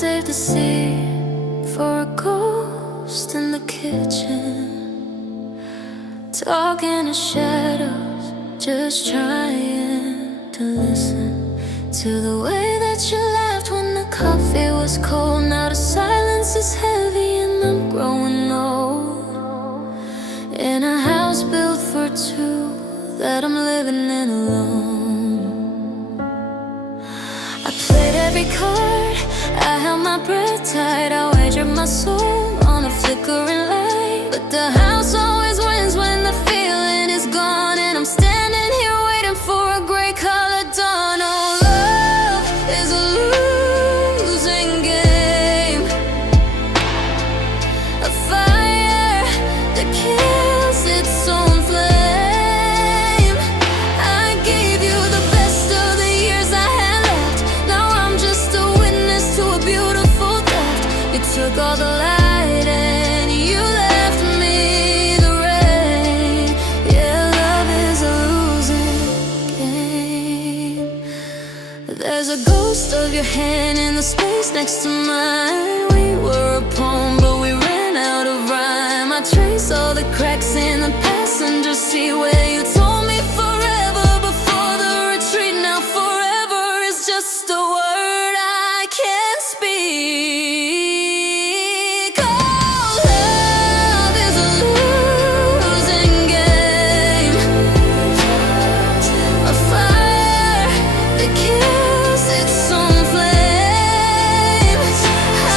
saved the seat for a ghost in the kitchen, talking to shadows, just trying to listen to the way that you laughed when the coffee was cold. Now the silence is heavy and I'm growing old, in a house built for two that I'm living in alone. I played every card, I held my breath tight, I wagered my soul on a flickering light. But the house always wins when the feeling is gone, and I'm standing here waiting for a gray color dawn. Oh, love is a losing game, a fire that kills its own flame. I gave you the best of the years I had left. Now I'm just a witness to a beautiful theft. You took all the light and you left me the rain. Yeah, love is a losing game. There's a ghost of your hand in the space next to mine. We were a poem, but we ran out of rhyme. I trace all the cracks in the passenger seat where you told me forever before the retreat. Now forever is just a word I can't speak. Oh, love is a losing game, a fire that kills its own flame.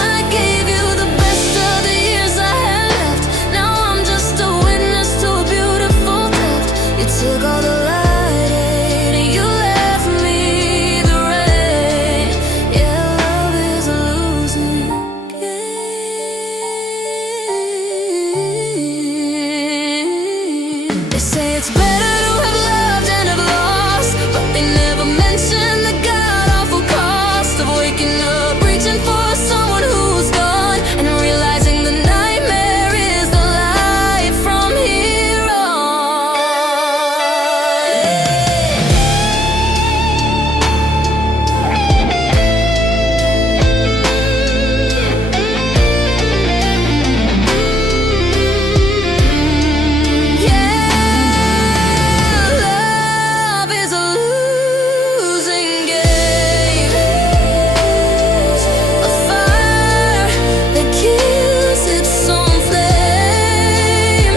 I gave you the best of the years I had left. Now I'm just a witness to a beautiful theft. You took all the light and you left me the rain. Yeah, love is a losing game. They say it's better to have loved and have lost, but they never mention the god-awful cost of waking up, reaching for someone who's gone, and realizing the nightmare is the light from here on. Yeah, love is a losing game, a fire that kills its own flame.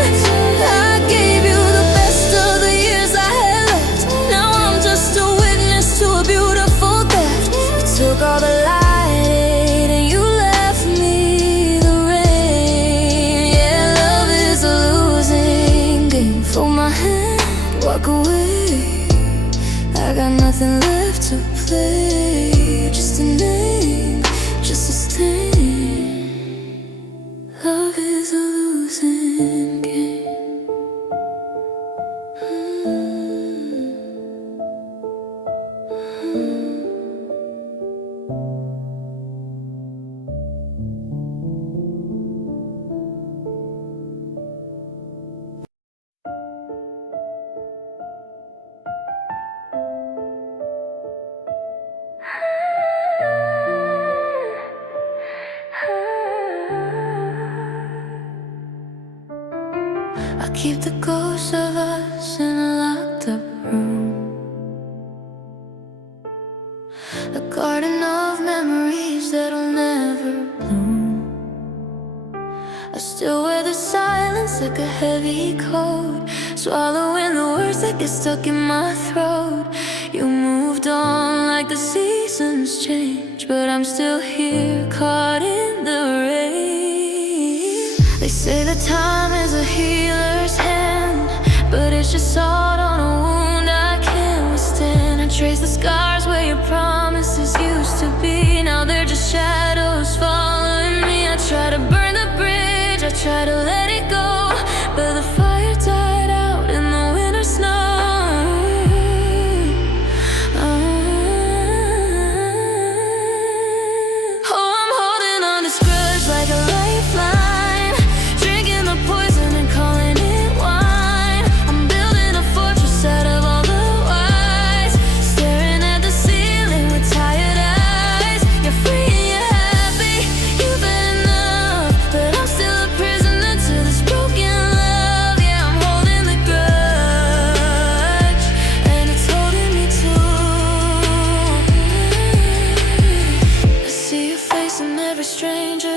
I gave you the best of the years I had left. Now I'm just a witness to a beautiful theft. You took all the light and you left me the rain. Yeah, love is a losing game. Fold my hand, walk away. I got nothing left to play. Just a name, just a stain. Love is a losing game. I keep the ghosts of us in a locked up room, a garden of memories that'll never bloom. I still wear the silence like a heavy coat, swallowing the words that get stuck in my throat. You moved on like the seasons change, but I'm still here caught in the rain. They say that time is a healer's hand, but it's just salt on a wound I can't withstand. I trace the scars where your promises used to be. Now they're just shadows following me. I try to burn the bridge, I try to let it go, but the fire died out in the winter snow. Oh, I'm holding on to grudge like a lifeline, drinking the poison and calling it wine. I'm building a fortress out of all the whys, staring at the ceiling with tired eyes. You're free and you're happy,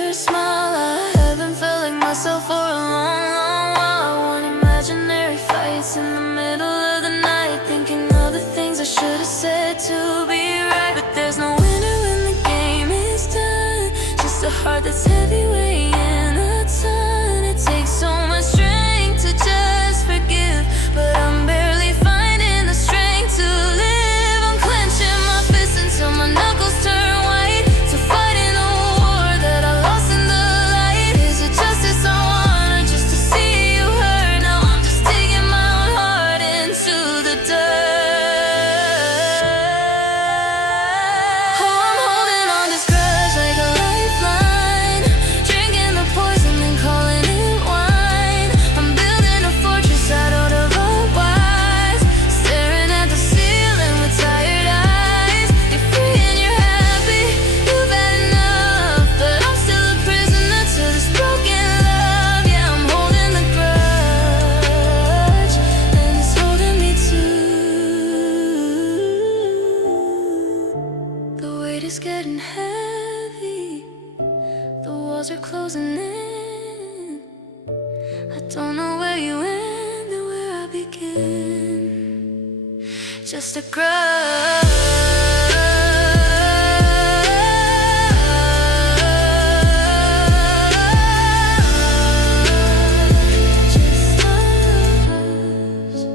your smile. I haven't felt like myself for a long, long while. I want imaginary fights in the middle of the night, thinking of the things I should have said to be right. But there's no winner when the game is done, just a heart that's heavy weighing a ton. It takes so much strength to just forgive, but I'm barely finding the strength to live. I'm clenching my fists until my knuckles turn white, to fighting a war that I lost in the light. Is it justice I want, or just to see you hurt? Now I'm just digging my own heart into the dirt. Oh, I'm holding on this grudge like a lifeline, drinking the poison and calling it wine. I'm building a fortress out of our wise, staring at the ceiling with tired eyes. You're free and you're happy, you've had enough, but I'm still a prisoner to this broken love. Yeah, I'm holding the grudge, and it's holding me too. The weight is getting heavy, the walls are closing in. I don't know where you end and where I begin. Just a grudge. Just us.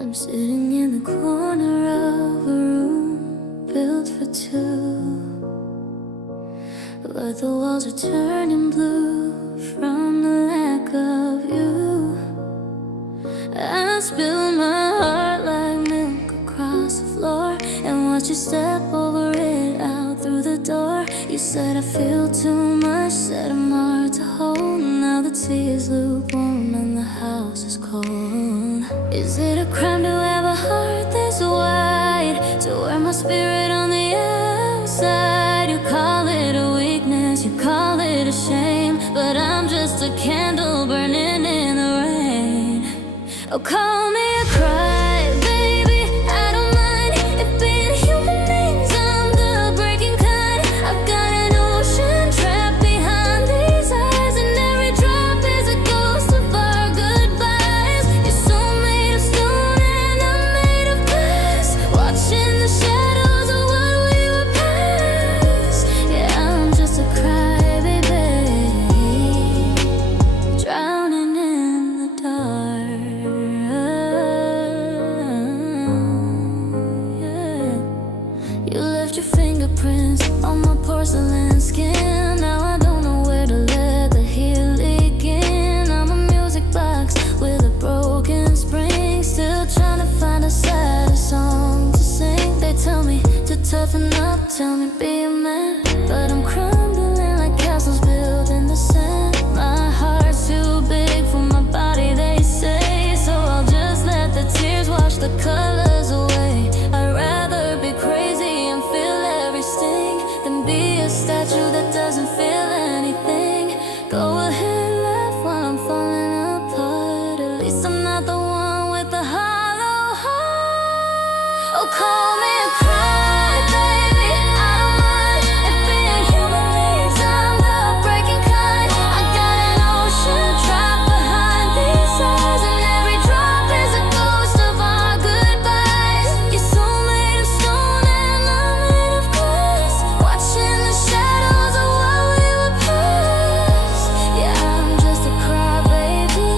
I'm sitting in the corner of a room built for two, but the walls are turning blue from the lack of you. I spill my heart like milk across the floor and watch you step over it out through the door. You said I feel too much, said I'm hard to hold. Now the tea is lukewarm and the house is cold. Is it a crime to have a heart this wide, to wear my spirit on the outside? You call it a weakness, you call it a shame, but I'm just a candle burning in the rain. Oh, call me a cry, baby, I don't mind. If being human means I'm the breaking kind, I've got an ocean trapped behind these eyes, and every drop is a ghost of our goodbyes. You're so made of stone and I'm made of glass, watching the shadows of what we were past. Yeah, I'm just a crybaby, drowning in the dark. Yeah. You left your fingerprints on my porcelain skin. Now I don't know where to let the heel begin. I'm a music box with a broken spring, still trying to find a sadder song to sing. They tell me to toughen up, tell me be a man, but I'm crumbling like castles built in the sand. My heart's too big for my body, they say, so I'll just let the tears wash the colors away. I'd rather be crazy and feel every sting than be a statue that doesn't feel anything. Go ahead, laugh while I'm falling apart. At least I'm not the one with the hollow heart. Oh, call me a cry, baby, I don't mind. If being human means I'm the breaking kind, I got an ocean trapped behind these eyes, and every drop is a ghost of our goodbyes. You're so made of stone and I'm made of glass, watching the shadows of what we were past. Yeah, I'm just a crybaby,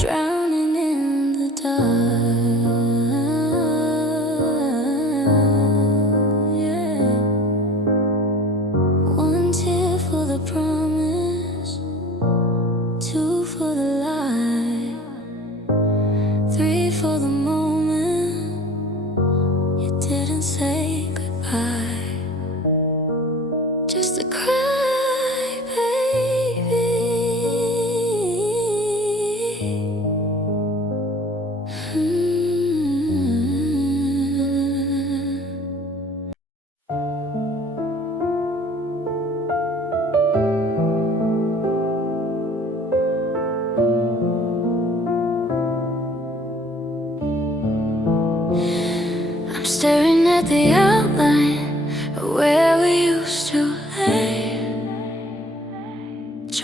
drowning in the dark. Yeah. One tear for the promise, two for the lie, three for the moment you didn't say goodbye. Just a cry, baby.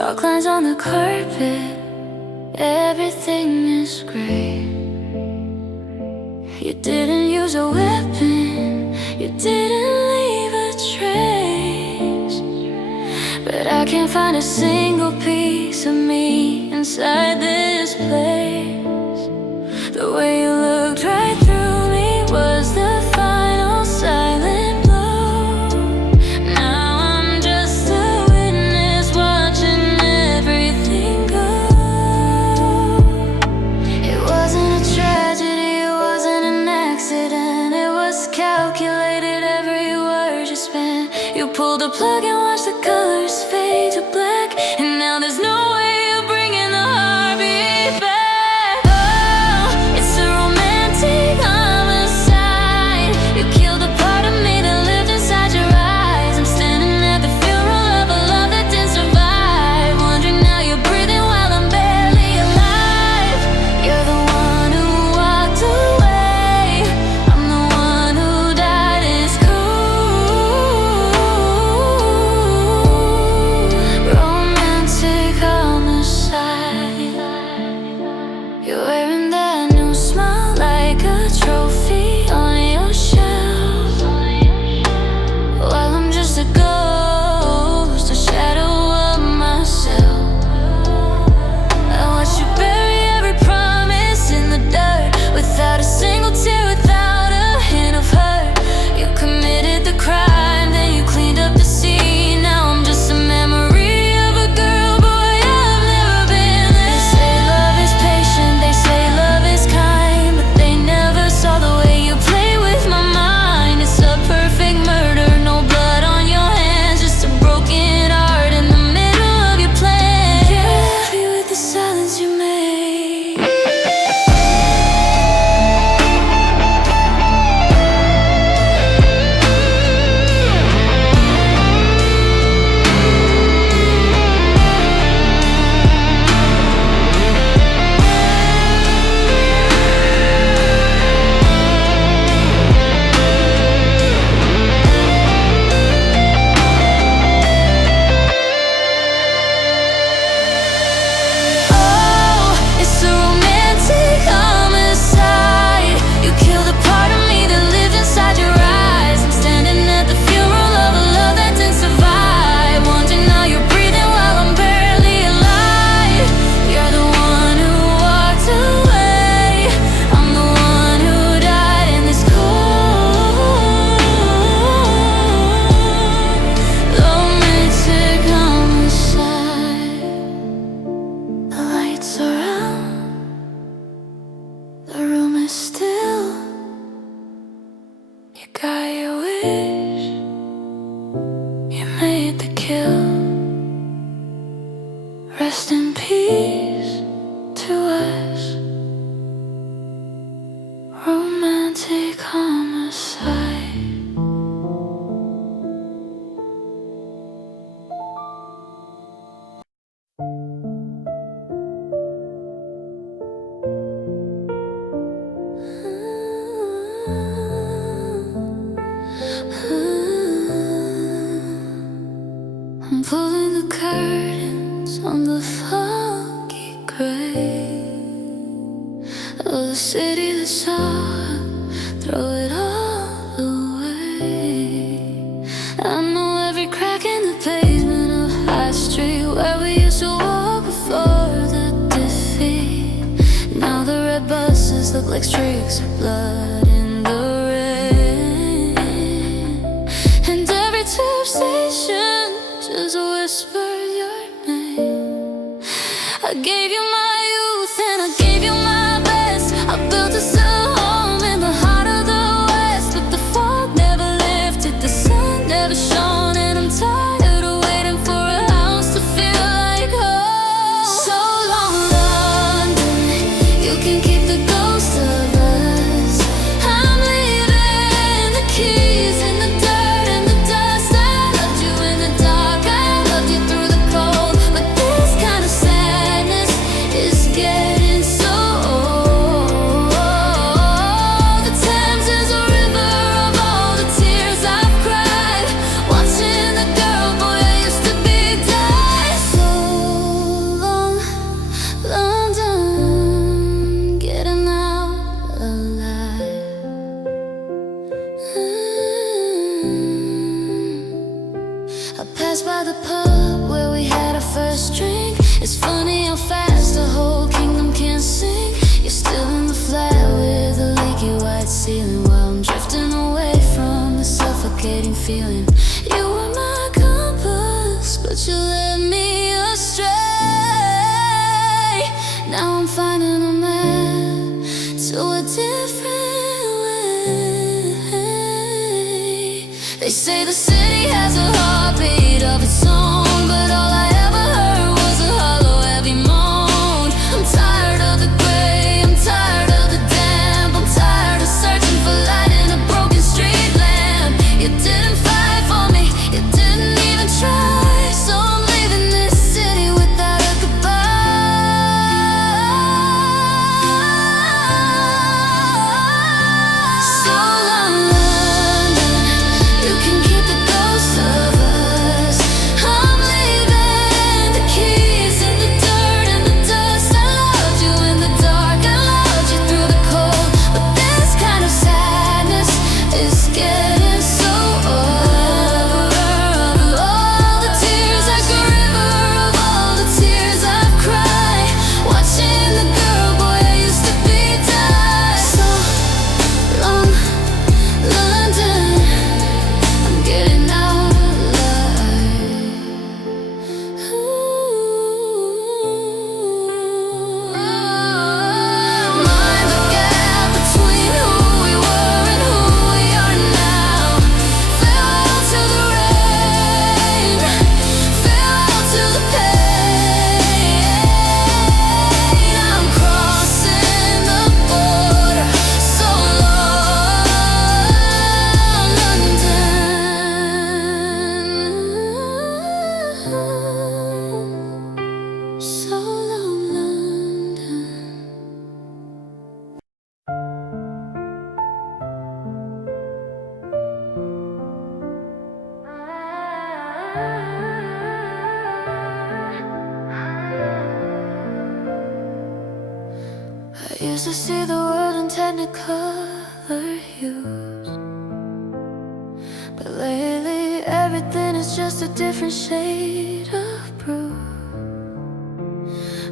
Chalk lines on the carpet, everything is great. You didn't use a weapon, you didn't leave a trace, but I can't find a single piece of me inside this place. The way you looked right through me was the final silent blow. Now I'm just a witness watching everything go. It wasn't a tragedy, it wasn't an accident. It was calculated, every word you spent. You pulled the plug and watched the colors fade to black, and now there's no way you're bringing the heartbeat back. Oh, it's a romantic homicide. You killed a part of me that lived inside your eyes. I'm standing at the funeral of a love that didn't survive, wondering now you're breathing while I'm barely alive. You're the one who walked away, I'm the one who died. It's cool. Romantic homicide. You're wearing that new smile like a trophy on your shelf, while I'm just a ghost, a shadow of myself. I watch you bury every promise in the dirt, without a single tear, without a hint of hurt. You committed the crime, then you cleaned up the scene. Now I'm just a memory of a girl, boy, I've never been there. They say love is patient, they say love is kind, but they never saw the way you play with my mind. It's a perfect murder, no blood on your hands, just a broken heart in the middle of your plan. You're happy with the silence you made. Oh, it's a romantic homicide. You killed a part of me that lived inside your eyes. I'm standing at the funeral of a love that didn't survive, wondering now you're breathing while I'm barely alive. You're the one who walked away, I'm the one who died in this cold romantic homicide. The lights are out, the room is still. You got your wish, you made the kill. Rest in peace to us. Romantic homicide. I'm pulling the curtains on the foggy gray of the city that saw, throw it all away. I know every crack in the pavement of High Street where we used to walk before the defeat. Now the red buses look like streaks of blood in the rain, and every tube station just whisper your name. I gave you my youth and I gave you my best. I built us a home in the heart of the West, but the fog never lifted, the sun never shone, and I'm tired of waiting for a house to feel like home. So long, London, you can keep the ghost of us. I'm leaving the keys in the dirt and the dust. I loved you in the dark, I loved you through the cold, but this kind of sadness is getting so old. The Thames is a river of all the tears I've cried, watching sunrise by the pub where we had our first drink. It's funny how fast the whole kingdom can sink. You're still in the flat with a leaky white ceiling, while I'm drifting away from the suffocating feeling. You were my compass, but you led me astray. Now I'm finding a map to a different way. They say the city has a heartbeat of its own, but all I ever heard was a hollow, heavy moan. I'm tired of the gray, I'm tired of the damp, I'm tired of searching for light in a broken street lamp. You didn't fight for me, you didn't even try, so I'm leaving this city without a goodbye. So long, London, you can keep the ghost of us. I'm leaving the keys in the dirt and the dust. I loved you in the dark, I loved you through the cold, but this kind of sadness is getting so old. All the tears like a river of all the tears I've cried, watching the girl boy I used to be die. So long, London, I'm getting out alive. Mind the gap between who we were and who we are now. Farewell to the rain, farewell to the pain. I'm crossing the border, so long, London. So long, London. I used to see the world in technicolor hues, but lately everything is just a different shade of blue.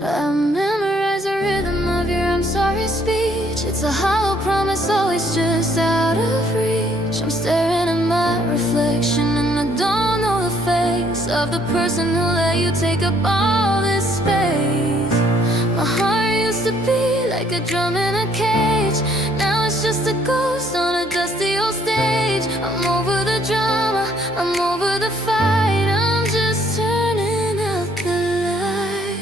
I memorize the rhythm of your I'm sorry speech. It's a hollow promise, always just out of reach. I'm staring at my reflection and I don't know the face of the person who let you take up all this space. My heart used to be like a drum in a cage, now it's just a ghost on a dusty old stage. I'm over the drama, I'm over the fight, I'm just turning out the light.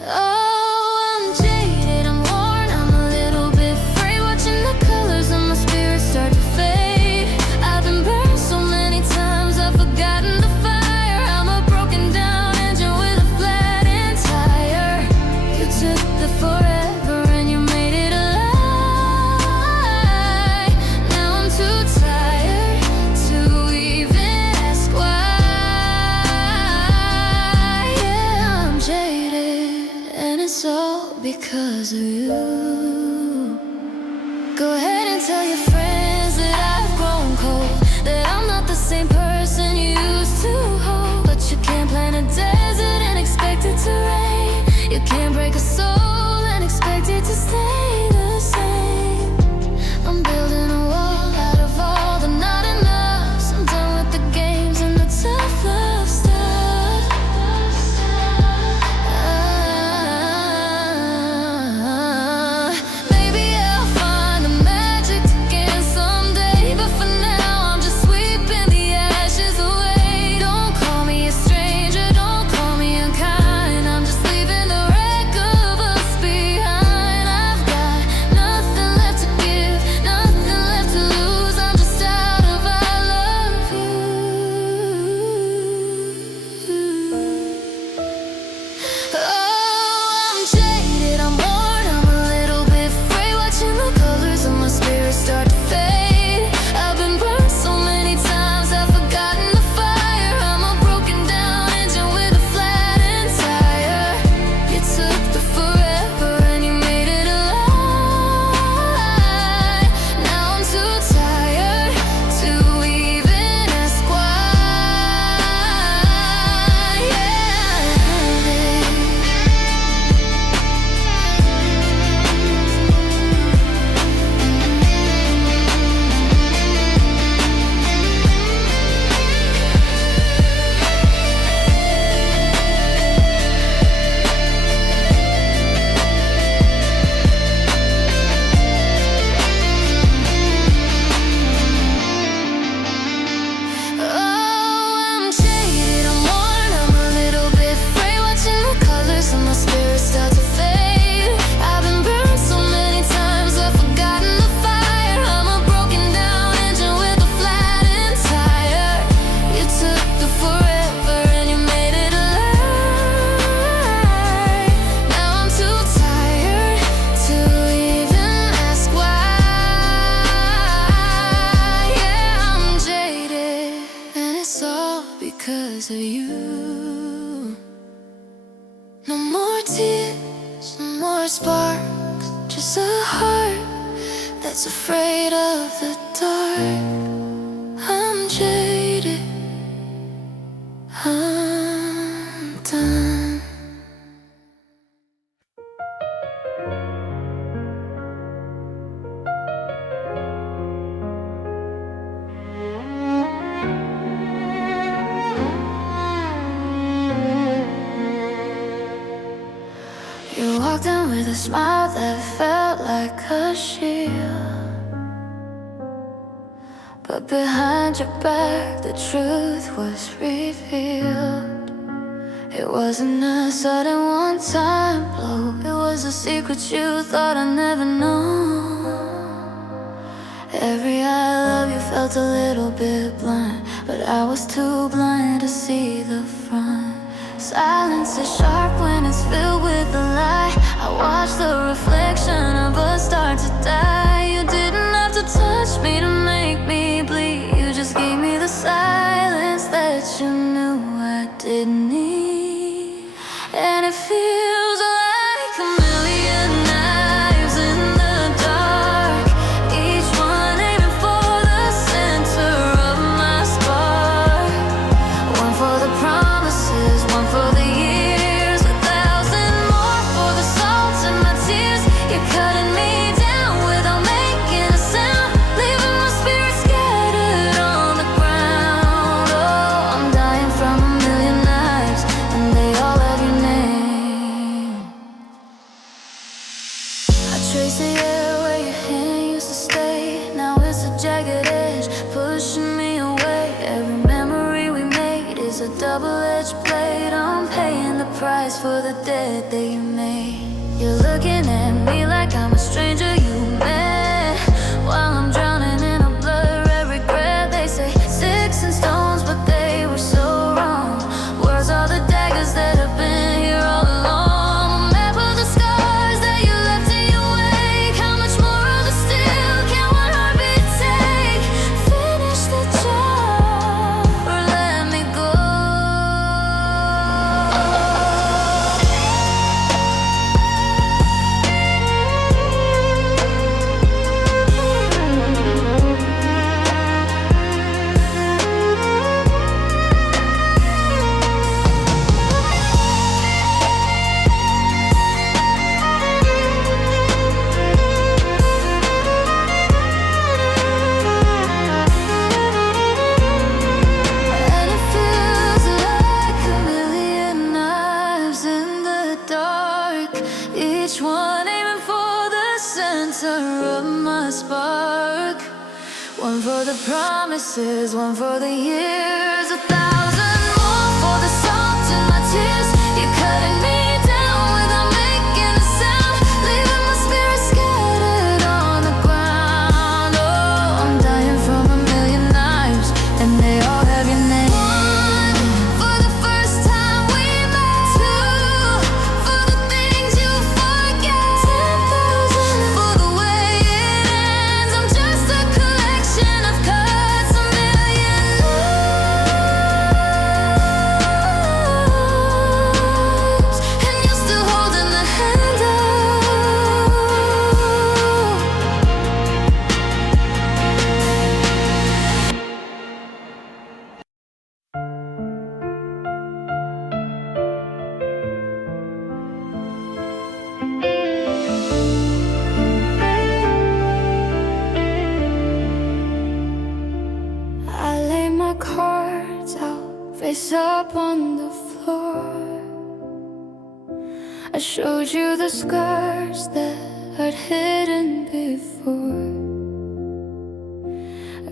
Oh, I'm jaded, I'm worn, I'm a little bit frayed, watching the colors of my spirit start to fade. I've been burned so many times, I've forgotten the fire. I'm a broken down engine with a flat tire. You took the forever and you made it a lie. Now I'm too tired to even ask why. Yeah, I'm jaded and it's all because of you. Go ahead and tell your friends that I've grown cold, that I'm not the same person you used to hold. But you can't plant a desert and expect it to rain. You can't break a soul and expect it to stay the same. I'm building a wall out of all the not enoughs. I'm done with the games and the tough love stuff. because of you. No more tears, no more sparks, just a heart that's afraid of the dark. I'm jaded, I'm done. You walked in with a smile that felt like a shield, but behind your back the truth was revealed. It wasn't a sudden one-time blow, it was a secret you thought I'd never know. Every I love you felt a little bit blind, but I was too blind to see the front. Silence is sharp when it's filled with a lie. I watched the reflection of us start to die. You didn't have to touch me to make me bleed. You just gave me the silence that you knew I didn't need. And it feels like a million knives in the dark, each one aiming for the center of my spark. One for the promises, one for the years, 1,000 more for the salt in my tears. You're cutting me down without making a sound, leaving my spirit scattered on the ground. Oh, I'm dying from a million knives, and they all have your name. I trace the air where your hand used to stay. Now it's a jagged edge pushing me away. Every memory we made is a double-edged blade. I'm paying the price for the debt that you made. You're looking at me like I'm a stranger you met, while I'm drowning in a blur of regret. They say sticks and stones, but they were so wrong. Words are the daggers that have been here all along. A map of the scars that you left in your wake. How much more of the steel can one heartbeat take? Finish the job or let me go. And it feels like a million knives in the dark, each one aiming for the center of my spark. One for the promises, one for the years, 1,000 more for the salt in my tears. You're cutting me down without making a sound, leaving my spirit scattered on the ground. Oh, I'm dying from a million knives, and they all have your name. One for the first time we met. Two for the things you forget. 10,000 for the way it ends. I'm just a collection of cuts, a million lives, and you're still holding the handle. I lay my cards out, face up on the floor. I showed you the scars that I'd hidden before.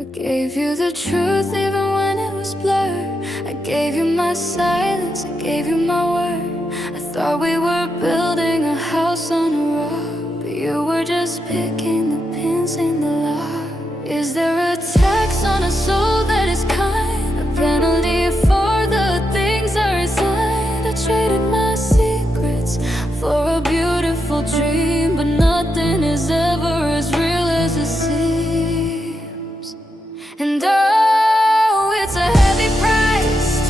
I gave you the truth even when it was blurred. I gave you my silence, I gave you my word. I thought we were building a house on a rock, but you were just picking the pins in the lock. Is there a tax on a soul that is kind, a penalty for the things I resigned? I traded my secrets for a beautiful dream, but nothing is ever as real as it seems. And oh, it's a heavy price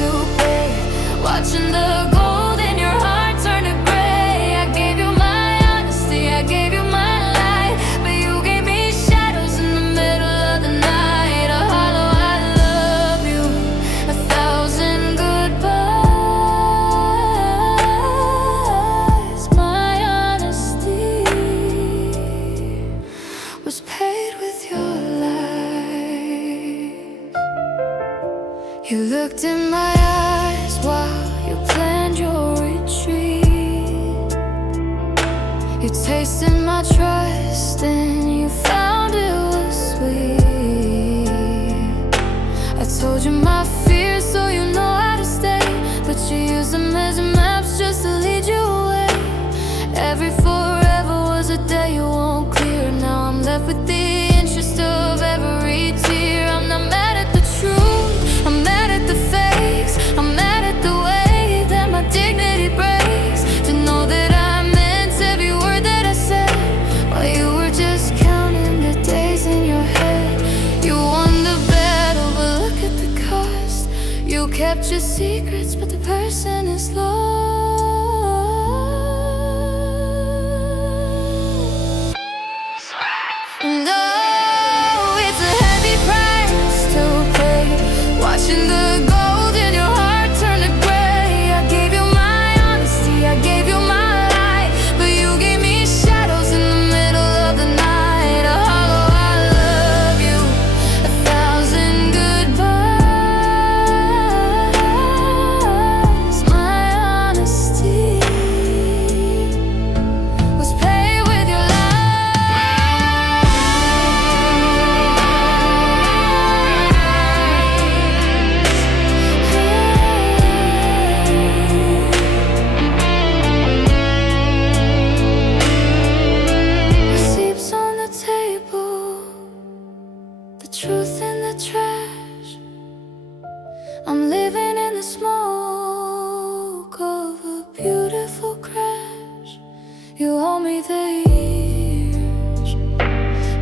You looked in my eyes while you planned your retreat. You tasted my trust and you found it was sweet. I told you my fears so you know how to stay, but you used them as maps just to lead you away. Every forever was a day you won't clear. Now I'm left with the interest of every tear. I'm not mad at the truth, I'm mad at the fakes. I'm mad at the way that my dignity breaks. To know that I meant every word that I said, while you were just counting the days in your head. You won the battle, but look at the cost. You kept your secrets, but the person is lost. Watching the gold in your heart turn to gray. I gave you my honesty, I gave you my light, but you gave me shadows in the middle of the night. A hollow I love you, 1,000 goodbyes. My honesty was paid with your truth in the trash. I'm living in the smoke of a beautiful crash. You owe me the years,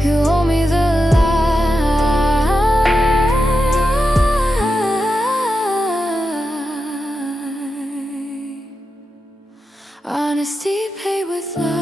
you owe me the life. Honesty paid with lies.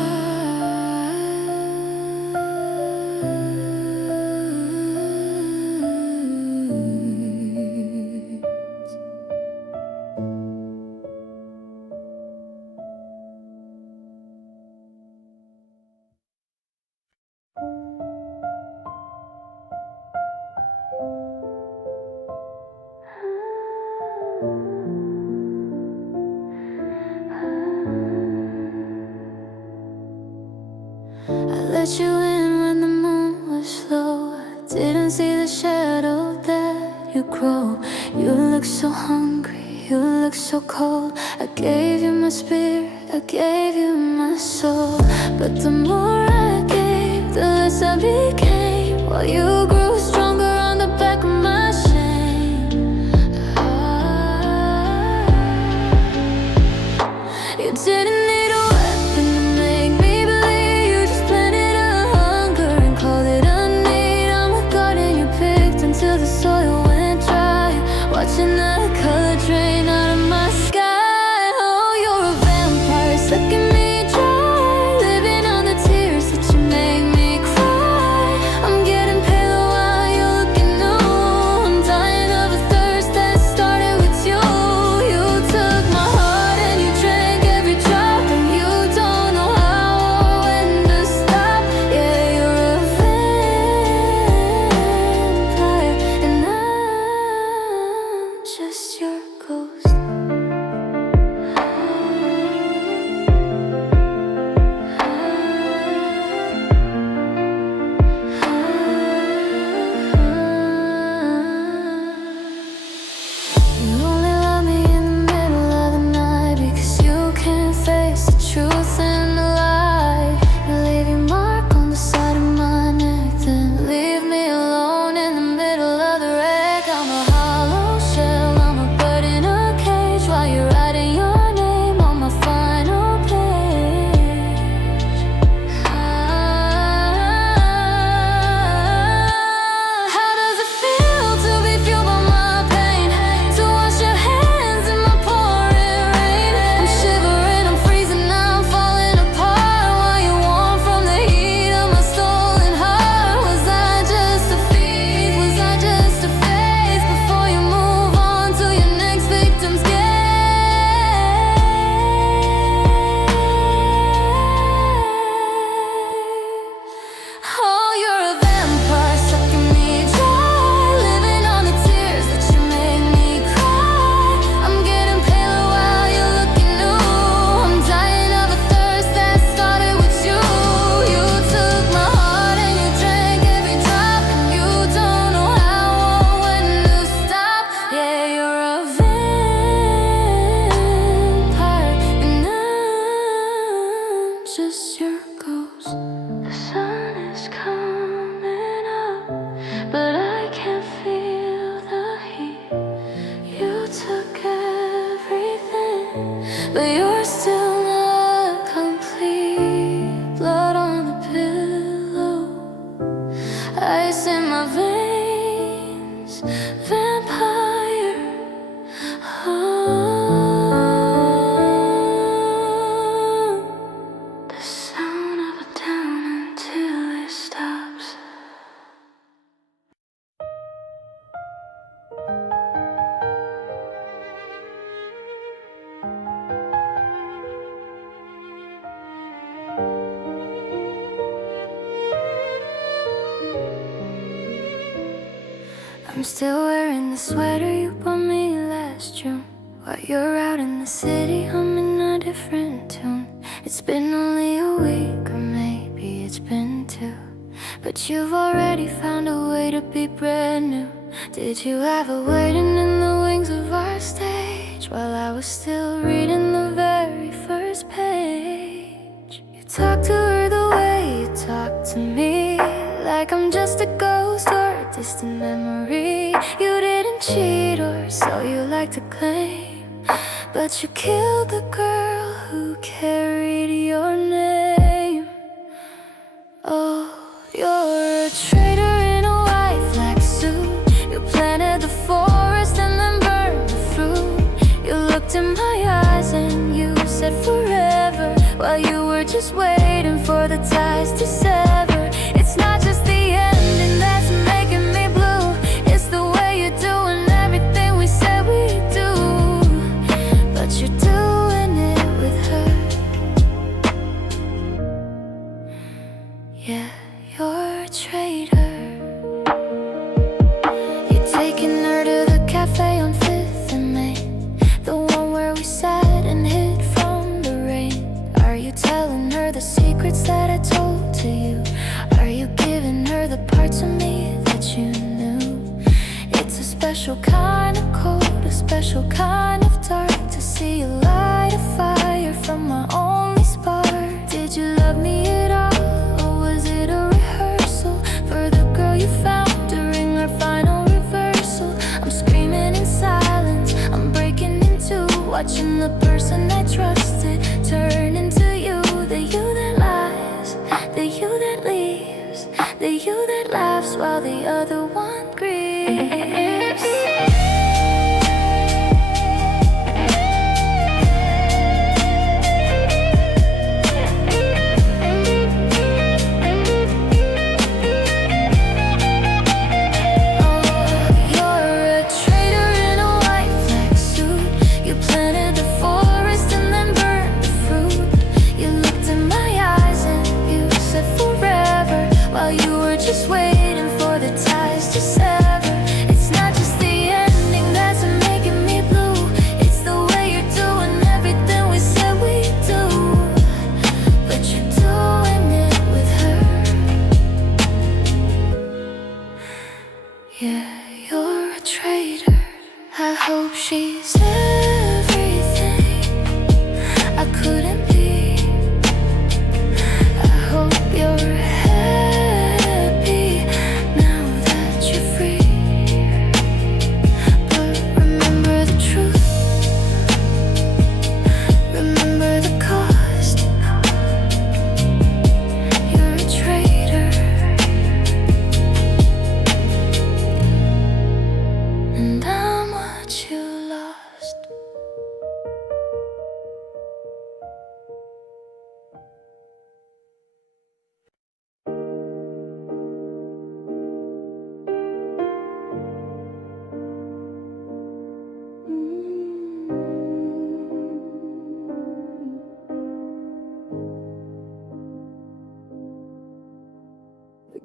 I let you in when the moon was low. I didn't see the shadow that you grow. You look so hungry, you look so cold. I gave you my spirit, I gave you my soul. But the more I gave, the less I became. While you grew stronger on the back of my shame. You didn't need a weapon to make me believe. You just planted a hunger and called it a need. I'm a garden you picked until the soil went dry. Watching the color drain out of my sky. Oh, you're a vampire sucking me dry, living on the tears that you make me cry. I'm getting paler while but you're still not complete. Blood on the pillow, ice in my veins, vampire. The sound of a down until it stops. I'm still wearing the sweater you bought me last June, while you're out in the city humming a different tune. It's been only a week, or maybe it's been two, but you've already found a way to be brand new. Did you have her waiting in the wings of our stage, while I was still reading the very first page? You talk to her the way you talk to me, like I'm just a ghost or a distant memory. You didn't cheat, or so you like to claim, but you killed the girl who carried your name. Oh, you're a traitor in a white flag suit. You planted the forest and then burned the fruit. You looked in my eyes and you said forever, while you were just waiting for the ties to sever. It's not just the ending that's making me blue, it's the way you're doing everything we said we'd do. But you're doing it with her. Yeah, you're a traitor. You're taking her to the cafe on 5th and May, the one where we sat and hid from the rain. Are you telling her the secrets that I told to you? Are you giving her the parts of me that you knew? It's a special kind of cold, a special kind of dark, to see you light a fire from my only spark. Did you love me at all, or was it a rehearsal for the girl you found during our final reversal? I'm screaming in silence, I'm breaking in two, watching the person I trusted turn into you. The you that lies, the you that leaves, the you that laughs while the other one grieves. Just waiting for the ties to sever. It's not just the ending that's making me blue, it's the way you're doing everything we said we'd do. But you're doing it with her. Yeah, you're a traitor. I hope she's everything I couldn't be. I hope you're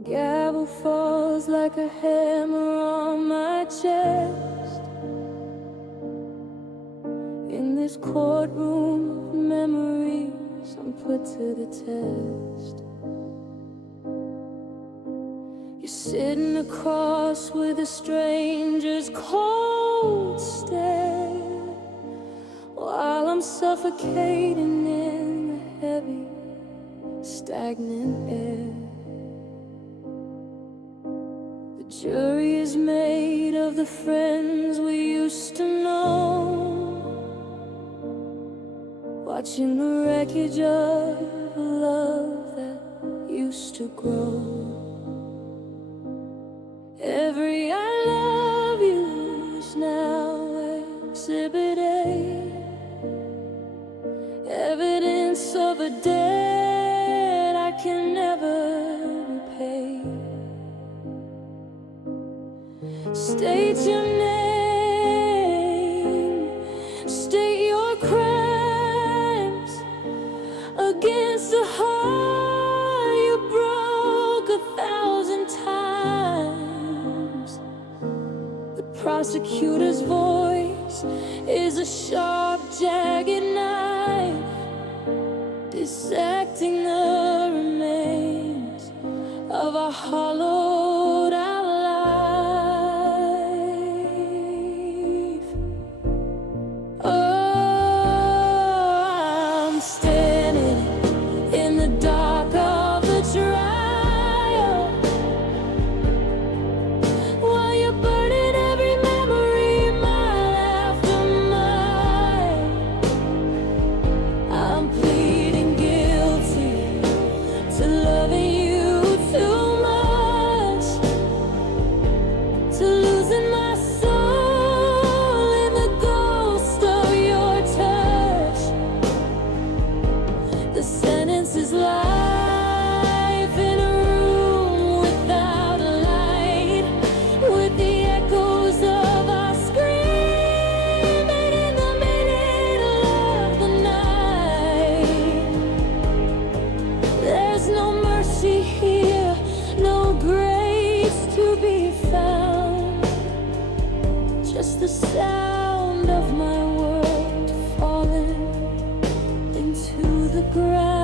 gavel falls like a hammer on my chest. In this courtroom of memories, I'm put to the test. You're sitting across with a stranger's cold stare, while I'm suffocating in the heavy, stagnant air. The jury is made of the friends we used to know, watching the wreckage of a love that used to grow. Every I love you is now exhibit A, evidence of a debt I can never repay. State your name, state your crimes against a heart you broke 1,000 times. The prosecutor's voice is a sharp, jagged knife, dissecting the remains of a hollowed out life. Oh, I'm standing in the dark of the trial while you're burning every memory mile after mile. I'm pleading guilty to loving you too much, to losing my soul in the ghost of your touch. The sentence is life in a room without a light, with the echoes of our screaming in the middle of the night. There's no mercy here, no grace to be found, just the sound of my world falling into the ground.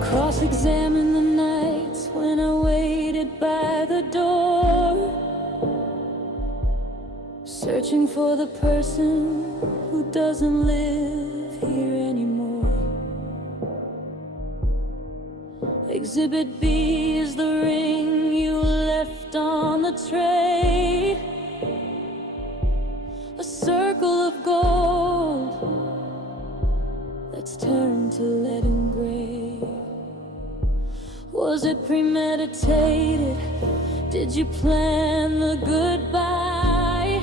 Cross-examine the nights when I waited by the door, searching for the person who doesn't live here anymore. Exhibit B is the ring you left on the tray, a circle of gold that's turned to lead and gray. Was it premeditated? Did you plan the goodbye?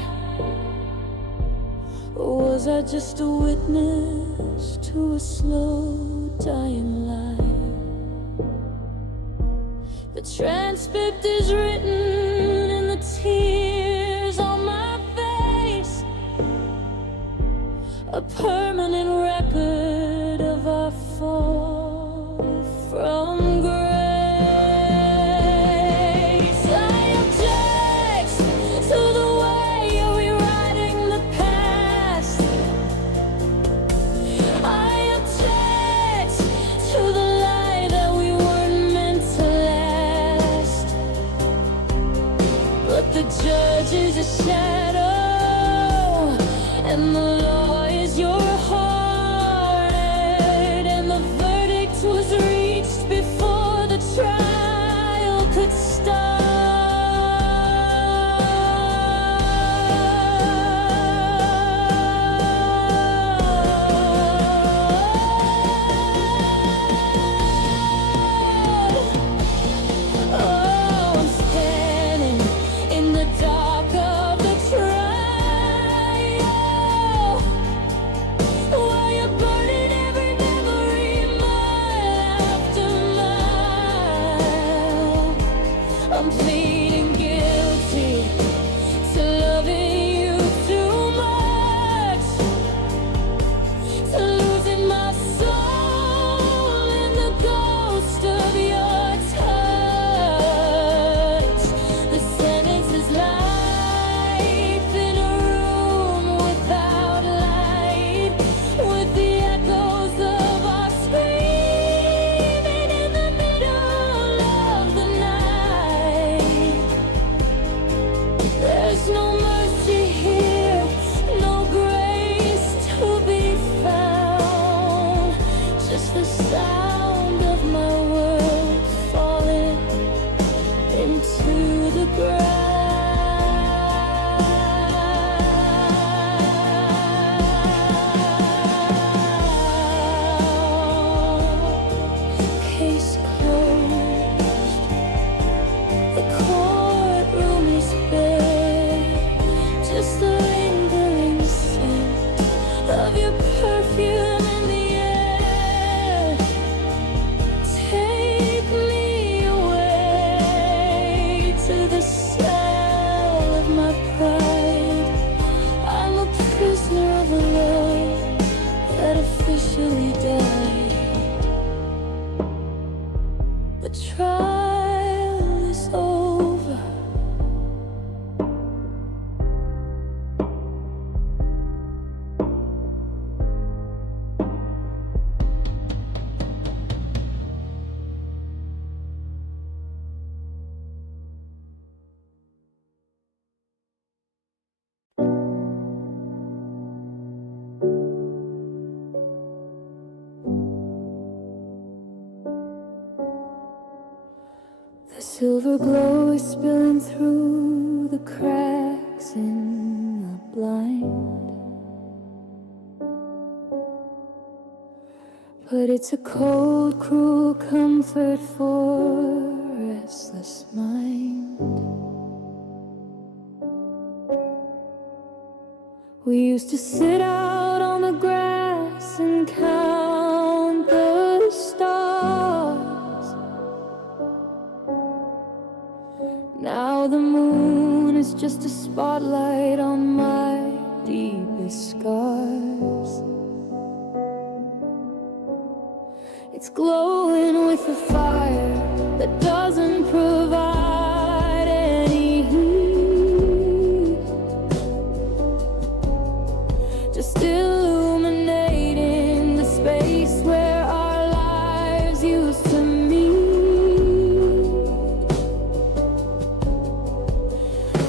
Or was I just a witness to a slow dying lie? The transcript is written in the tears on my face, a permanent record of our fall from grace. I object to the way you're rewriting the past. I object to the lie that we weren't meant to last. But the judge is a shadow, and the law is your heart, and the verdict was reached before the trial could start. Oh, I'm standing in the dark of the trial while you're burning every memory mile after mile. I'm pleading guilty to loving you too much, to losing my soul in the ghost of your touch. The sentence is life in a room without light, with the echoes of our screaming in the middle of the night. There's no mercy here, no grace eventually die. The trial is over. The silver glow is spilling through the cracks in the blind, but it's a cold, cruel comfort for a restless mind. We used to sit out on the grass and count the stars. Now the moon is just a spotlight on my deepest scars. It's glowing with a fire that doesn't provide any heat, just illuminating the space where our lives used to meet.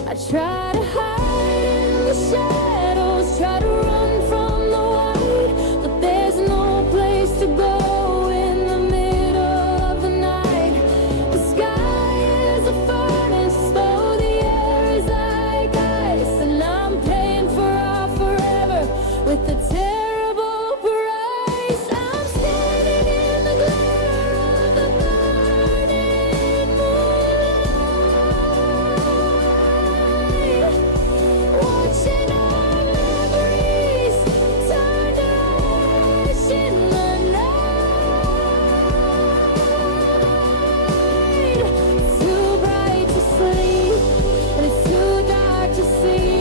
I try to hide in the shadows, try to run from the light, but there's no place to go in the middle of the night. The sky is a furnace, though the air is like ice, and I'm paying for our forever with the terrible price. I'm standing in the glare of the burning moonlight, watching our memories turn to ash in the night. It's too bright to sleep, and it's too dark to see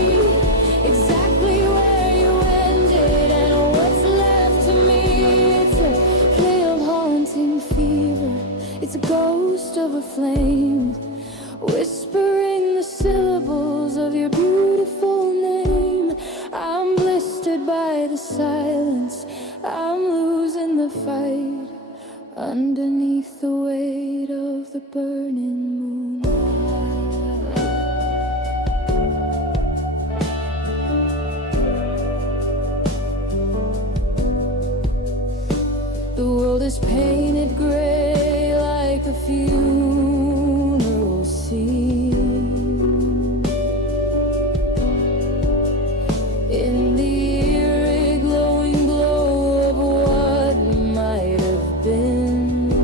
exactly where you ended and what's left to me. It's a pale, haunting fever. It's a ghost of a flame, whispering the syllables of your beautiful name. I'm blistered by the silence, I'm losing the fight underneath the weight of the burning moonlight. The world is painted gray like a funeral scene. In the eerie glowing glow of what might have been,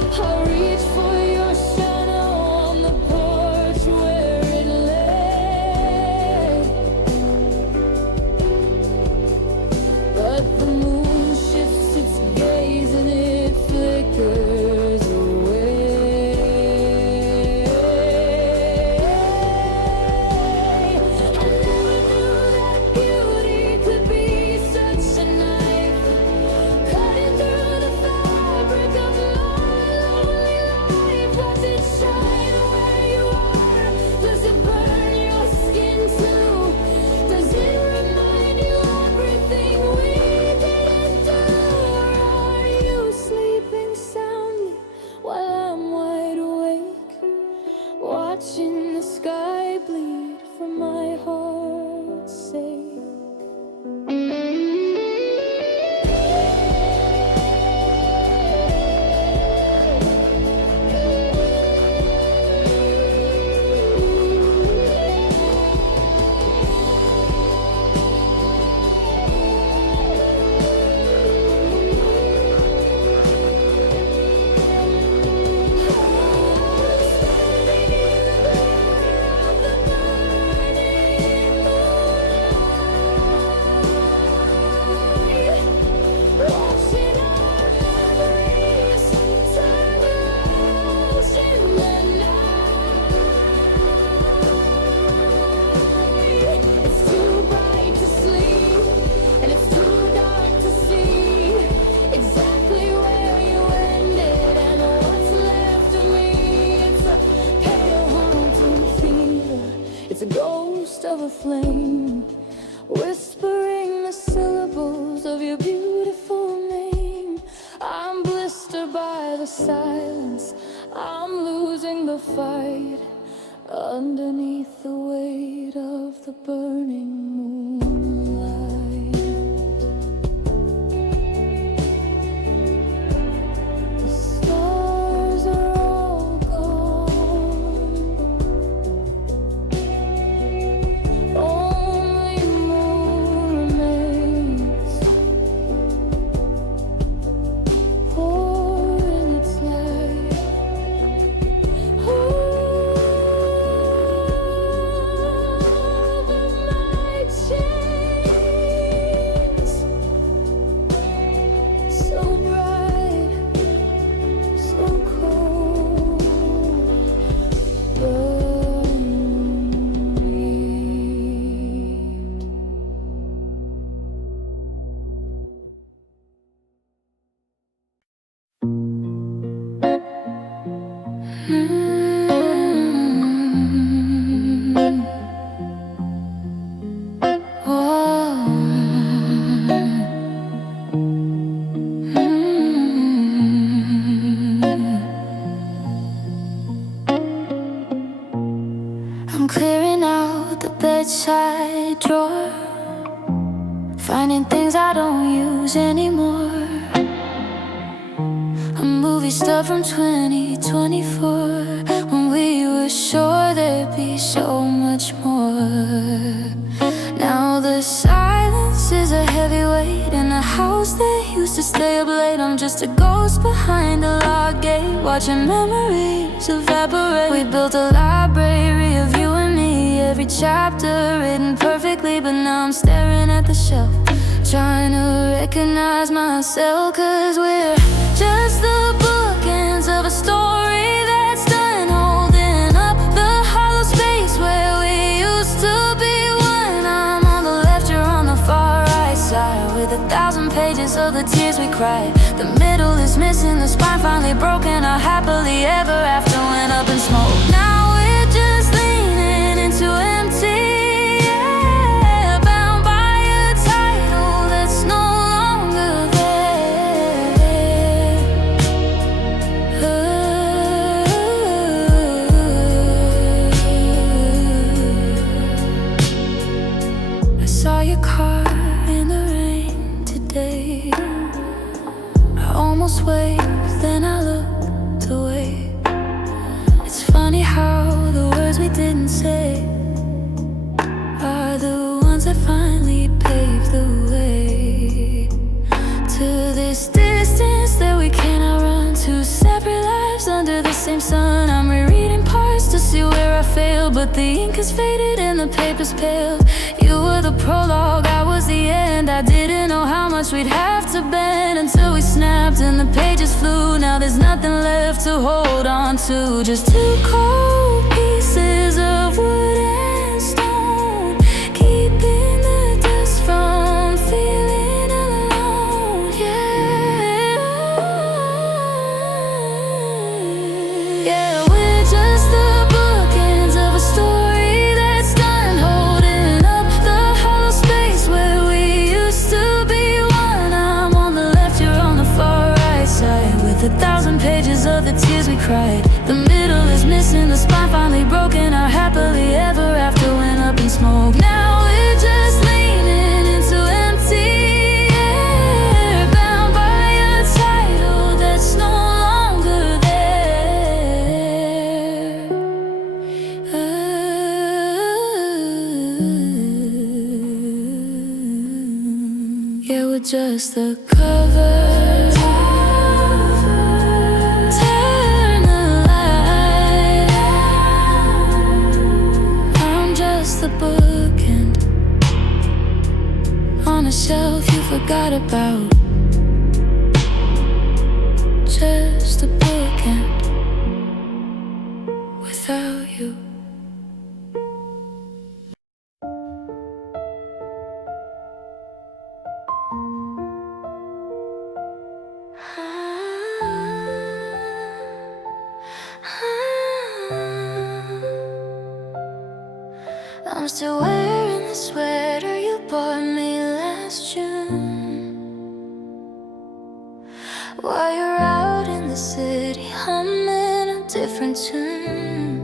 I reach for your shadow on the porch where it lay, but the moon shifts its gaze and it flickers away. I never knew that beauty could be such a knife, cutting through the fabric of my lonely of a flame, whispering the syllables of your beautiful name. I'm blistered by the silence, I'm losing the fight underneath the weight of the burning moonlight. The stars are all gone, only moon remains, pouring its light. So bright, so cold, burn me. I'm clearing out the bedside drawer, finding things I don't use anymore. A movie stuff from 2024, when we were sure there'd be so much more. Now the silence is a heavy weight in a house that used to stay up late. I'm just a ghost behind a locked gate, watching memories evaporate. We built a library of you and me, every chapter written perfectly. But now I'm staring at the shelf, trying to recognize myself. Cause we're just the bookends of a story that's done, holding up the hollow space where we used to be. When I'm on the left, you're on the far right side, with 1,000 pages of the tears we cried. The middle is missing, the spine finally broken. Our happily ever after went up in smoke. Now we're just leaning into empty, bound by a title that's no longer there. I saw your car in the rain today. I almost waved, then I looked away. It's funny how the words we didn't say are the ones that finally pave the way to this distance that we cannot run. Two separate lives under the same sun. I'm rereading parts to see where I failed, but the ink is faded and the paper's pale. You were the prologue, I was the end. I didn't know how much we'd have to bend until we snapped and the pages flew. Now there's nothing left to hold on to, just two cold pieces of wood and stone, keeping the dust from feeling alone. Yeah, we're just the bookends of a story that's done, holding up the hollow space where we used to be. One, I'm on the left, you're on the far right side, with 1,000 pages of the tears we cried. The middle is missing, the spine finally broken. Our happily ever after went up in smoke. Now we're just leaning into empty air, bound by a title that's no longer there. Yeah, we're just the cover. Turn the light out. I'm just the bookend on a shelf you forgot about. Just a bookend without you. I'm still wearing the sweater you bought me last June. While you're out in the city humming a different tune.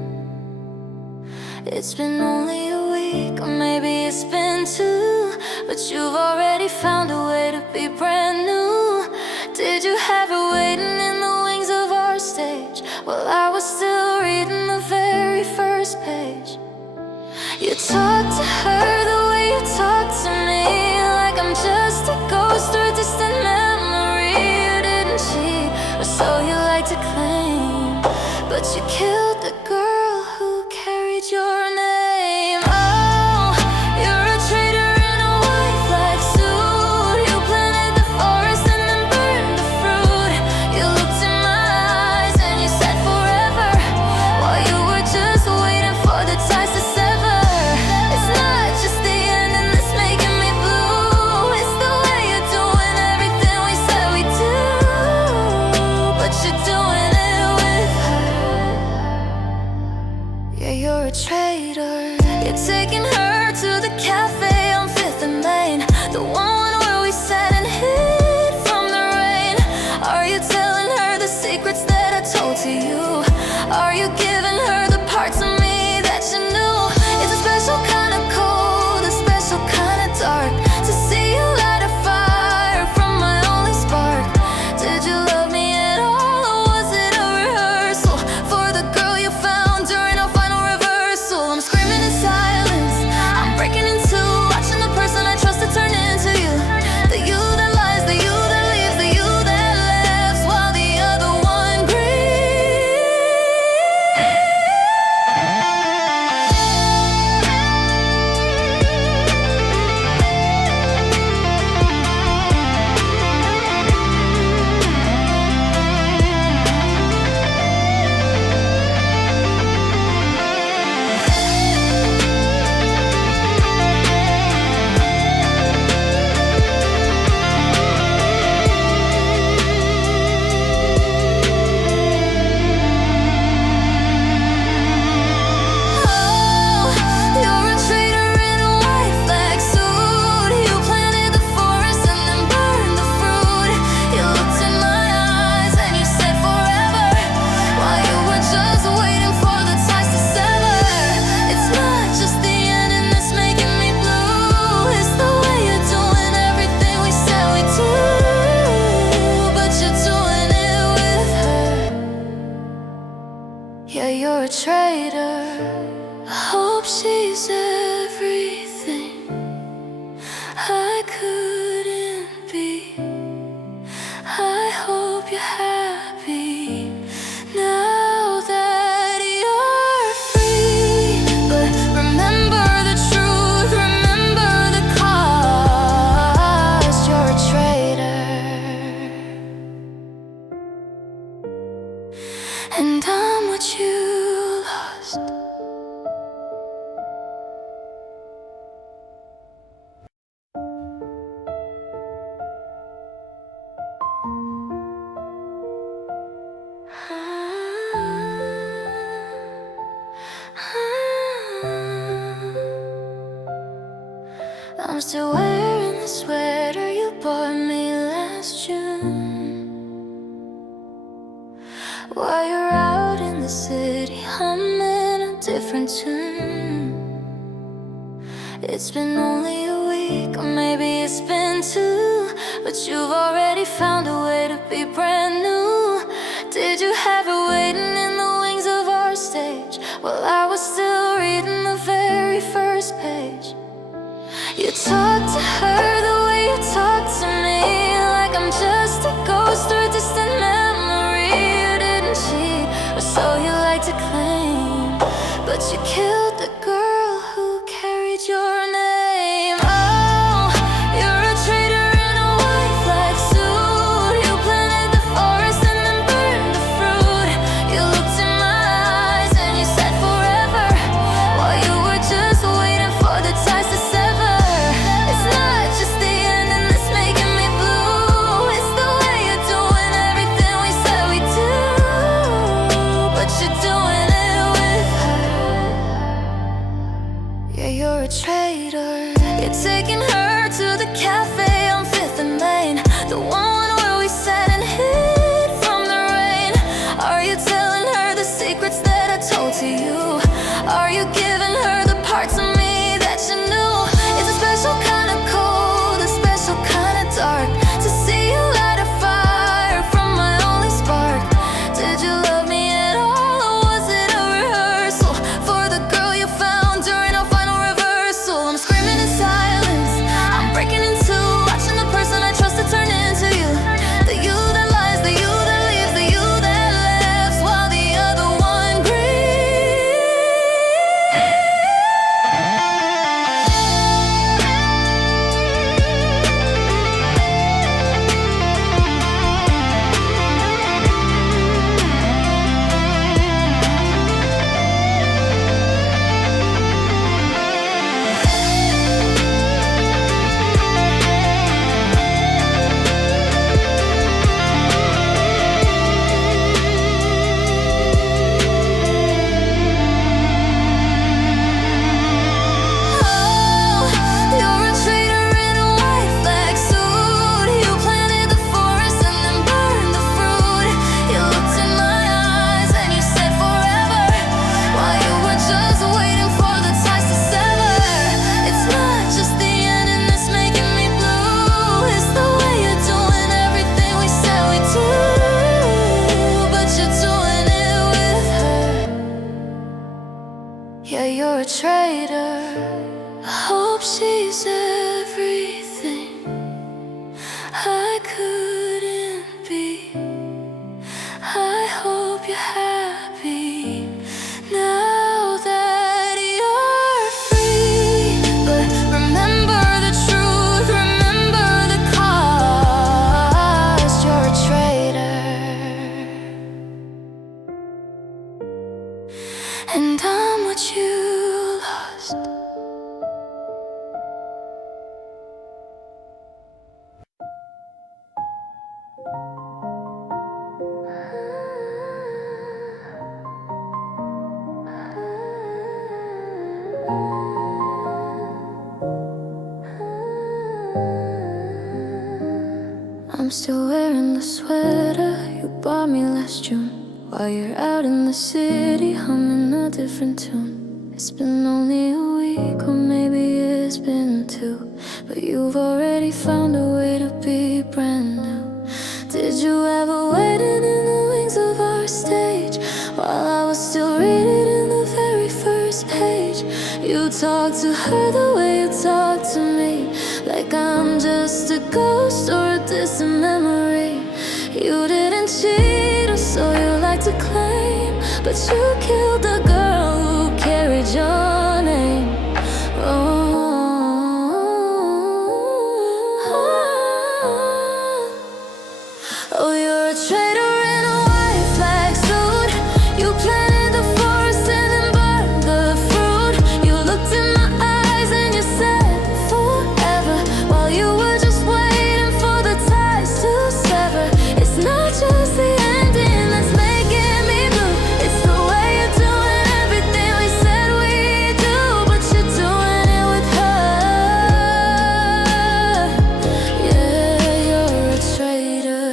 It's been only a week, or maybe it's been two, but you've already found a way to be brand new. Did you have her waiting in the wings of our stage, while I was still reading the very first page? You talk to her the way you talk to me, like I'm just a ghost or a distant memory. You didn't cheat, or so you like to claim, but you killed the girl who carried your name. Oh, you're a traitor in a white flag suit. You planted the forest and then burned the fruit. You looked in my eyes and you said forever, while you were just waiting for the ties to sever. It's not just the end and it's making me blue. It's the way you're doing everything we said we do, but you're doing it with her. Yeah, you're a traitor. You're taking her to the cafe on 5th and Main, the one where we sat and hid from the rain. Are you telling her the secrets that I told to you? Are you giving her the parts of me that you knew? It's a special kind of cold, a special kind of dark, to see you light a fire from my only spark. Did you love me at all, or was it a rehearsal for the girl you found during our final reversal? I'm screaming in silence, I'm breaking in two, watching the person I trust to turn into you. The you that lies, the you that leaves, the you that laughs, while the other one yeah, you're a traitor. I hope she's everything I couldn't be. I hope you're happy now that you're free. But remember the truth, remember the cost. You're a traitor, and I'm what you lost. I'm still wearing the sweater you bought me last June. While you're out in the city humming a different tune. It's been only a week, or maybe it's been two, but you've already found a way to be brand new. Did you have her waiting in the wings of our stage, while I was still reading the very first page? You talk to her the way you talk to me, like I'm just a ghost or a distant memory. You didn't cheat, or so you like to claim, but you killed the girl who carried your name. Oh, you're a traitor in a white flag suit. You planted the forest and then burned the fruit. You looked in my eyes and you said forever, while you were just waiting for the ties to sever. It's not just the end and it's making me blue. It's the way you're doing everything we said we do, but you're doing it with her. Yeah, you're a traitor. I hope she's everything I couldn't be. I hope you're happy now that you're free. But remember the truth, remember the cost. You're a traitor, and I'm what you lost. I'm still wearing the sweater you bought me last June, while you're out in the city humming a different tune. It's been only a week, or maybe it's been two, but you've already found a way to be brand new. Did you ever wait in the wings of our stage, while I was still reading in the very first page? You talk to her the way you talk to me, like I'm just a ghost or a distant memory. You didn't cheat, or so you like to claim, but you killed the girl who carried your name. Oh, you're a traitor in a white flag suit. You planted the forest and then burned the fruit. You looked in my eyes and you said forever, while you were just waiting for the ties to sever. It's not just the ending that's making me blue, it's the way you're doing everything we said we'd do, but you're doing it with her. Yeah, you're a traitor.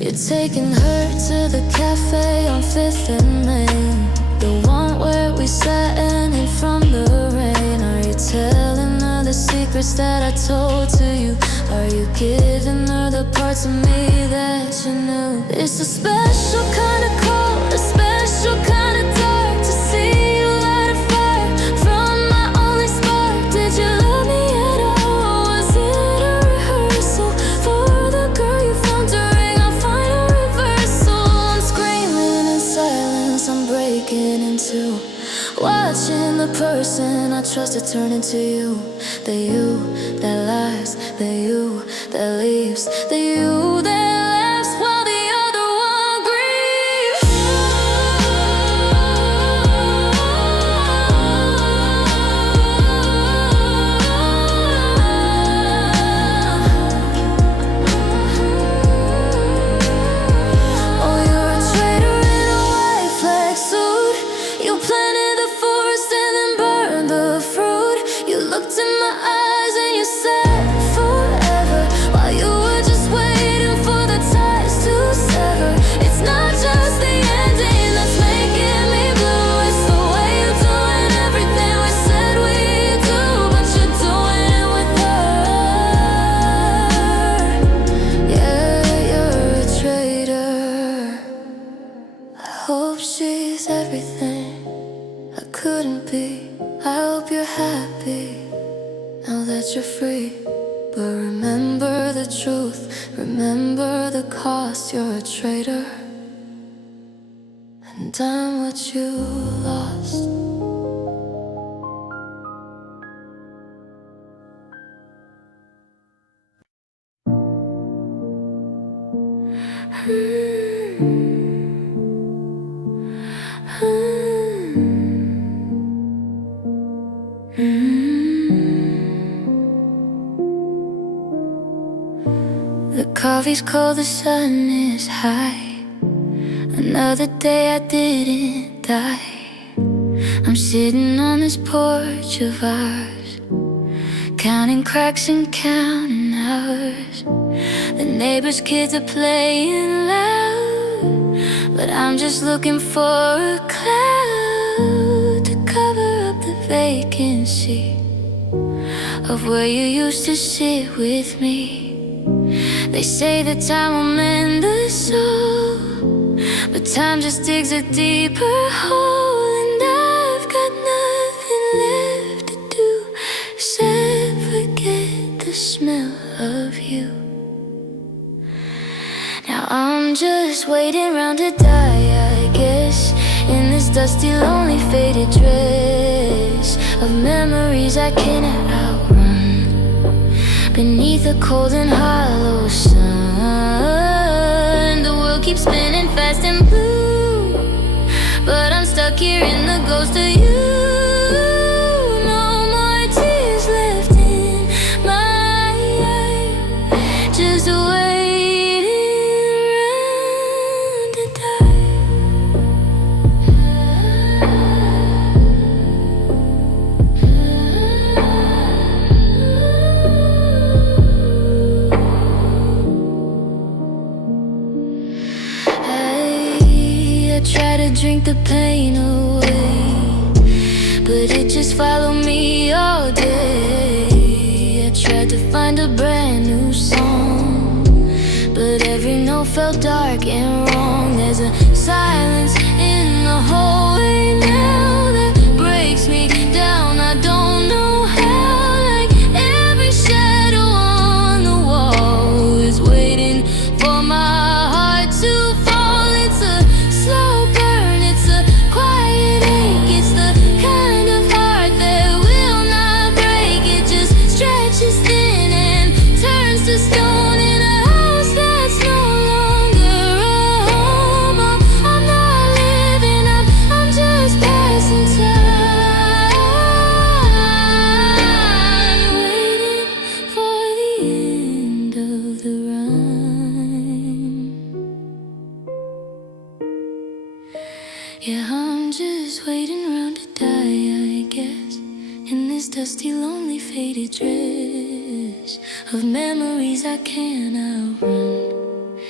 You're taking her to the cafe on 5th and Main, the one where we sat and hid from the rain. Are you telling her the secrets that I told to you? Are you giving her the parts of me that you knew? It's a special kind of cold, a special kind of dark, to see you light a fire from my only spark. Did you love me at all? Was it a rehearsal for the girl you found during our final reversal? I'm screaming in silence, I'm breaking in two, watching the person I trusted turn into you. The you that lies, the you that leaves, the you that laughs while the other one grieves. Oh, you're a traitor in a white flag suit. You planted the forest and then burned the fruit. You looked in my eyes and you said forever, while you were just waiting for the ties to sever. It's not just the ending that's making me blue, it's the way you're doing everything we said we'd do, but you're doing it with her. Yeah, you're a traitor. I hope she's everything I couldn't be. I hope you're happy now that you're free. But remember the truth, remember the cost. You're a traitor, and I'm what you lost. The coffee's cold, the sun is high. Another day I didn't die. I'm sitting on this porch of ours, counting cracks and counting hours. The neighbors' kids are playing loud, but I'm just looking for a cloud to cover up the vacancy of where you used to sit with me. They say that time will mend the soul, but time just digs a deeper hole, and I'm just waiting around to die, I guess, in this dusty, lonely, faded dress of memories I cannot outrun. Beneath a cold and hollow sun, the world keeps spinning fast and blue, but I'm stuck here in the ghost of you. No more tears left in my eye, just waiting around to die. I try to drink the pain away, but it just followed me all day. I tried to find a brand new song, but every note felt dark and wrong. There's a silence in the hallway now that breaks me down. I don't know how, like every shadow on the wall is waiting for my heart to fall. It's a slow burn, it's a quiet ache. It's the kind of heart that will not break. It just stretches thin and turns to stone in a house that's no longer a home. I'm not living, I'm just passing time, waiting for the end of the rhyme. Yeah, I'm just waiting around to die, I guess, in this dusty, lonely, faded dress of memories I can't outrun.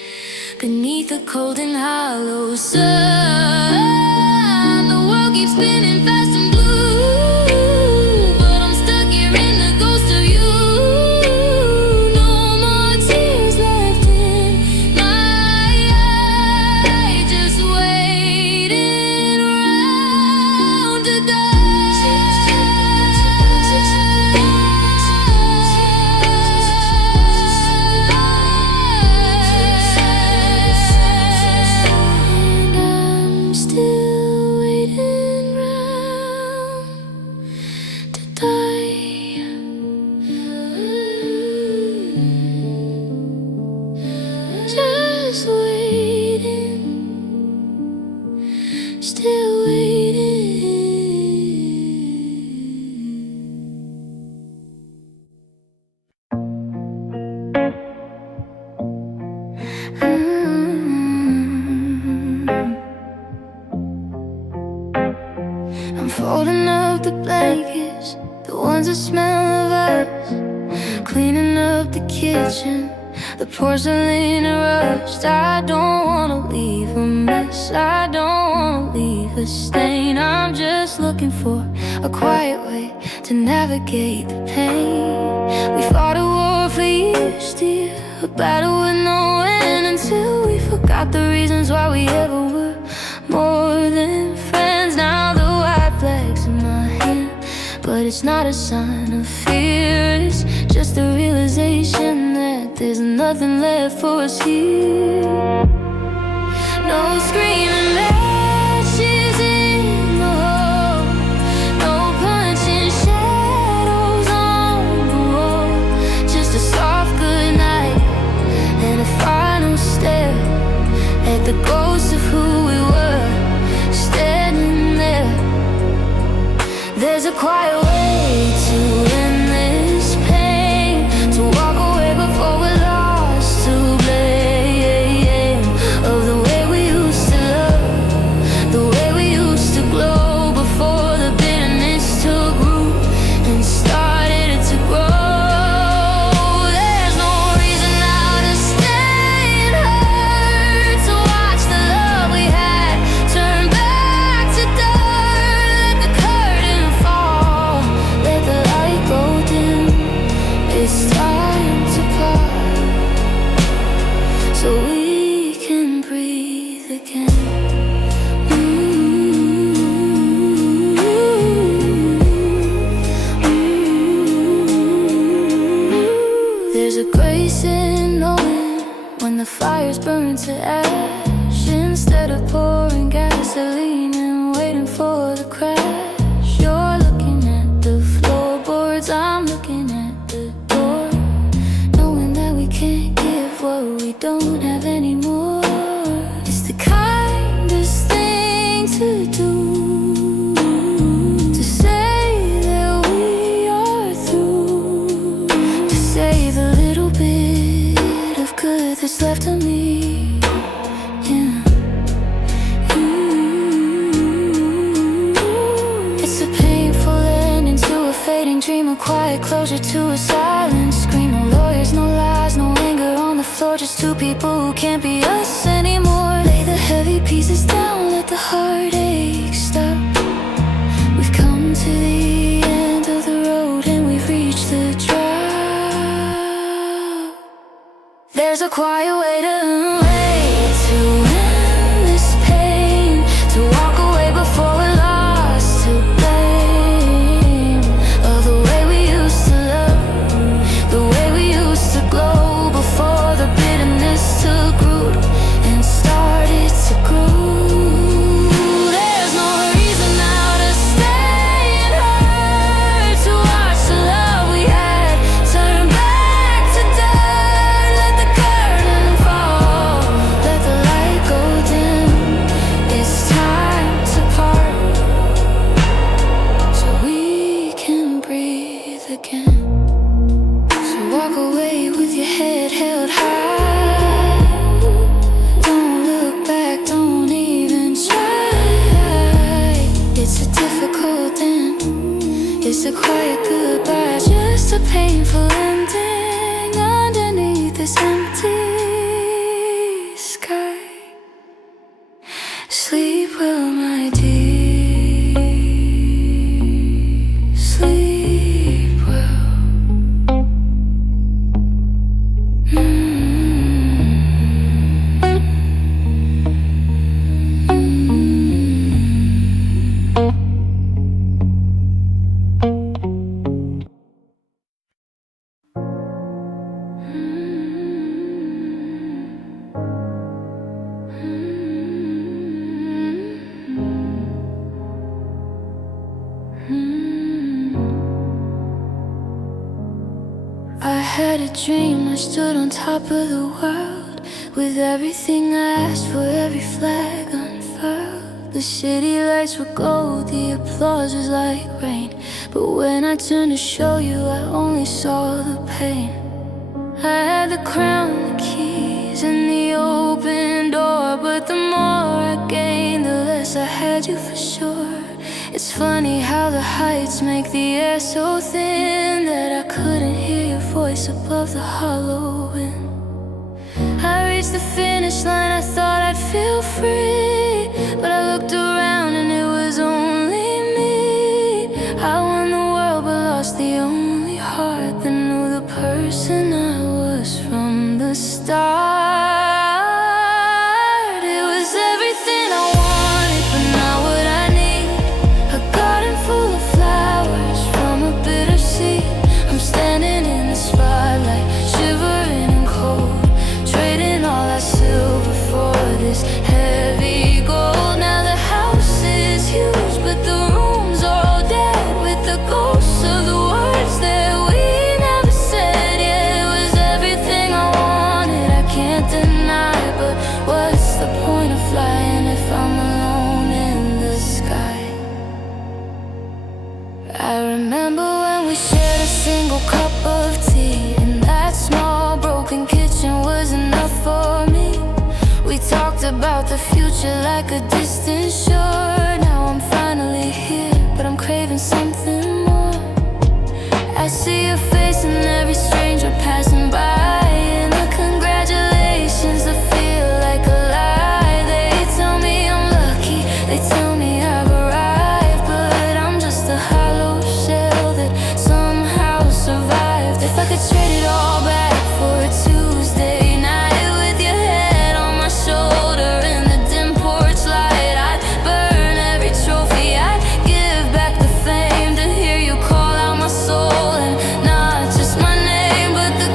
Beneath a cold and hollow sun, the world keeps spinning fast and blue, but I'm stuck here in the ghost of you. No more tears left in my eye, just waiting around to die. And I'm still waiting around to die. Just waiting, still waiting. I'm folding up the blankets, the ones that smell of us, cleaning up the kitchen, the porcelain rust. I don't wanna leave a mess, I don't wanna leave a stain. I'm just looking for a quiet way to navigate the pain. We fought a war for years, dear, a battle with no end, until we forgot the reasons why we ever were more than friends. Now the white flag's in my hand, but it's not a sign of fear. It's just the realization that there's nothing left for us here. No screaming matches in the hall, no punching shadows on the wall, just a soft goodnight and a final stare at the ghost of who we were standing there. There's a quiet way to end this pain, to walk away before we're lost to blame of the way we used to love. quiet closure to a silent scream. No lawyers, no lies, no anger on the floor. Just two people who can't be us anymore. Lay the heavy pieces down, let the heartache stop. We've come to the end of the road and we've reached the drop. There's a quiet way to end this pain, to walk away before we're lost to blame. Of the way we used to love, the way we used to glow, before the bitterness took root and started to grow. There's no reason now to stay and hurt, to watch the love we had turn back to dirt. Let the curtain fall, let the light go dim. It's time to part, so we can breathe again. So walk away with your head held high. Don't look back, don't even try. It's a difficult end, it's a quiet goodbye, just a painful ending underneath this empty sky. Sleep well, my dear, sleep well. I had a dream, I stood on top of the world, with everything I asked for, every flag unfurled. The city lights were gold, the applause was like rain. But when I turned to show you, I only saw the pain. I had the crown, the keys, and the open door, but the more I gained, the less I had you for sure. It's funny how the heights make the air so thin that I couldn't hear your voice above the hollow wind. I reached the finish line, I thought I'd feel free, but I looked around and it was only me. I won the world but lost the only heart that knew the person I was from the start. It was everything I wanted, but not what I need. A garden full of flowers from a bitter sea. I'm standing in the spotlight, shivering and cold, trading all our silver for this heavy gold. Now the house is huge, but the rooms are all dead, with the ghosts of the words that we never said. Yeah, it was everything I wanted, I can't deny. But what's the point of flying if I'm alone in the sky? I remember when we shared a single cup of tea, and that small broken kitchen was enough for me. We talked about the future like a distant shore. Now I'm finally here, but I'm craving something more. I see your face in every stranger passing by, and the congratulations that feel like a lie. They tell me I'm lucky, they tell me I've arrived, but I'm just a hollow shell that somehow survived. If I could trade it all back for a Tuesday night with your head on my shoulder in the dim porch light, I'd burn every trophy, I'd give back the fame to hear you call out my soul, and not just my name, but the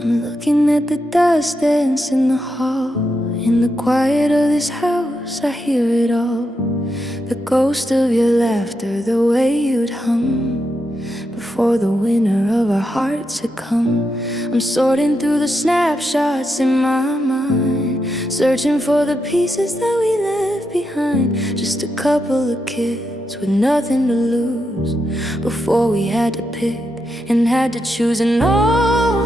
I'm looking at the dust dance in the hall. In the quiet of this house, I hear it all. The ghost of your laughter, the way you'd hum before the winter of our hearts had come. I'm sorting through the snapshots in my mind, searching for the pieces that we left behind. Just a couple of kids with nothing to lose, before we had to pick and had to choose. And oh,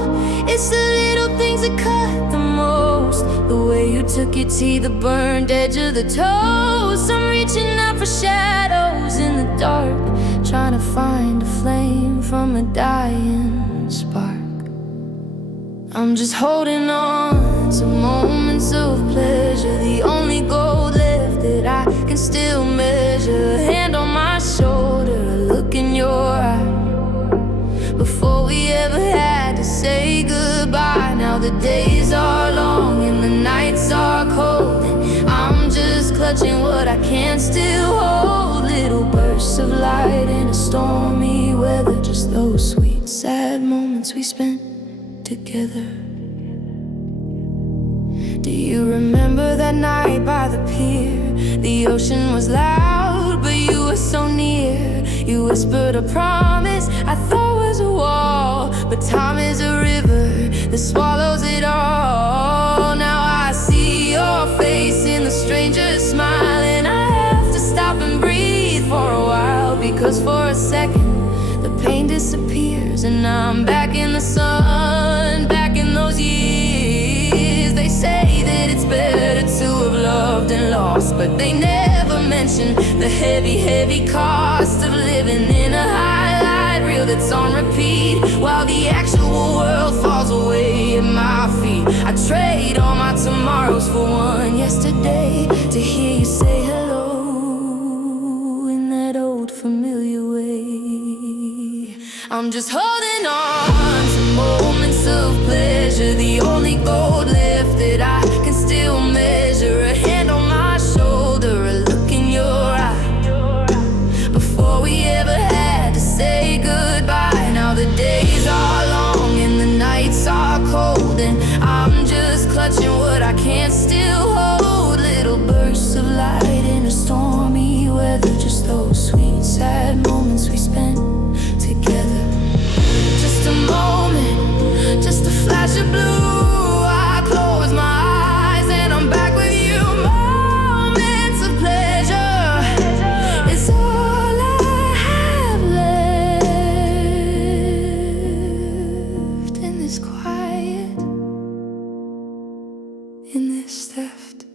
it's the little things that cut the most. The way you took your teeth, the burned edge of the toast. I'm reaching out for shadows in the dark, trying to find a flame from a dying spark. I'm just holding on to moments of pleasure, the only gold left that I can still measure. A hand on my shoulder, a look in your eye, before we ever had to say goodbye. Now the days are long and the nights are cold, and I'm just clutching what I can still hold. Little bursts of light in a stormy weather, just those sweet, sad moments we spent together. Do you remember that night by the pier? The ocean was loud, but you were so near. You whispered a promise I thought was a wall, but time is a river that swallows it all. Now I see your face in the stranger's smile, and I have to stop and breathe for a while, because for a second the pain disappears, and I'm back in the sun, back in those years. They say that it's better to have loved and lost, but they never mention the heavy, heavy cost of living in a highlight reel that's on repeat, while the actual world falls away at my feet. I trade all my tomorrows for one yesterday, to hear you say hello in that old familiar way. I'm just holding on to moments of pleasure, the only gold left that I can still measure. A hand on my shoulder, a look in your eye, before we ever had to say goodbye. Now the days are long and the nights are cold, and I'm just clutching what I can't still hold. Little bursts of light in a stormy weather, just those sweet, sad moments we spent together. Just a moment, just a flash of blue. I close my eyes and I'm back with you. Moments of pleasure, it's all I have left in this quiet, in this theft.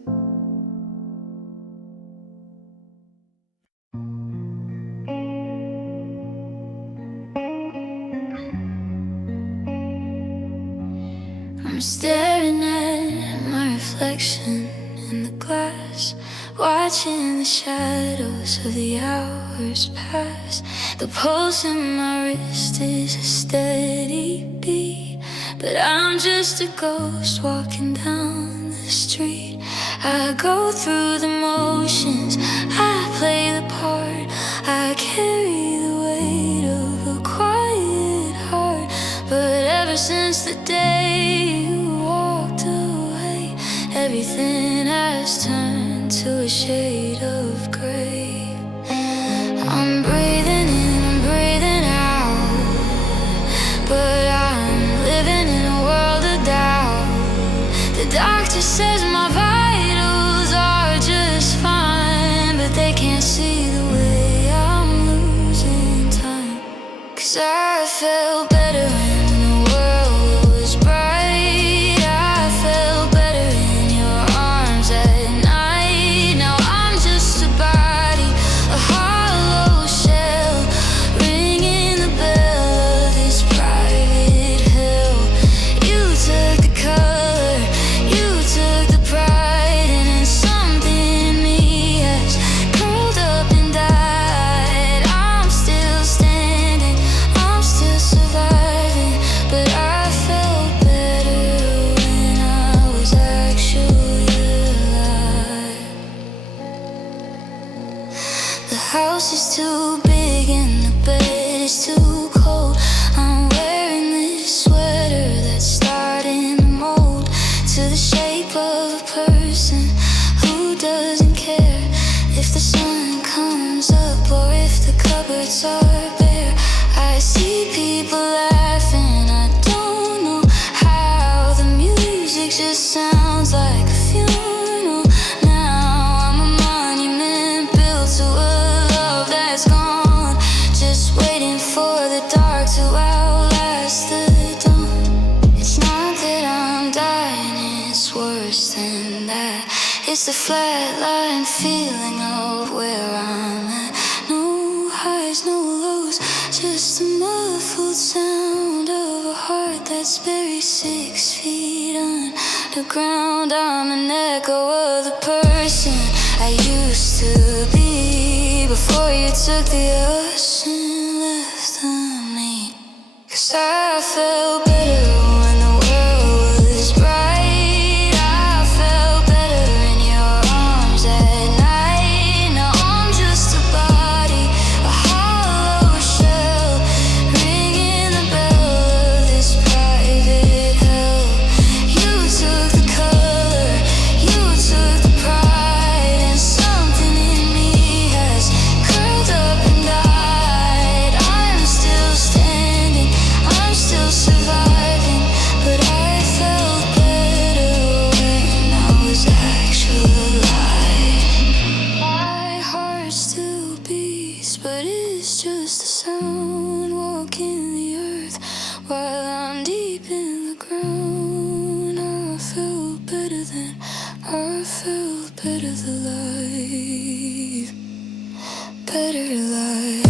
I'm staring at my reflection in the glass, watching the shadows of the hours pass. The pulse in my wrist is a steady beat, but I'm just a ghost walking down the street. I go through the motions, I play the part, I carry the weight of a quiet heart. But ever since the day you walked away, everything has turned to a shade of gray. I'm breathing in, I'm breathing out, but I'm living in a world of doubt. The doctor says my vitals are just fine, but they can't see the way I'm losing time. 'Cause I felt better when the world was bright. I felt better in your arms at night. Now I'm It's the flatline feeling of where I'm at. No highs, no lows, just the muffled sound of a heart that's buried 6 feet underground. I'm an echo of the person I used to be before you took the us and left me. 'Cause I felt better when the world was bright. I felt better in your arms at night. Now I'm just a body, a hollow shell, ringing the bell of this private hell. You took the color, you took the pride, and something in me has curled up and died. I'm still standing, I'm still surviving, but I felt better when I was actually alive. My heart still beats, but it's just a sound walking the earth while I'm deep in the ground. I felt better then, I felt better the life, better life.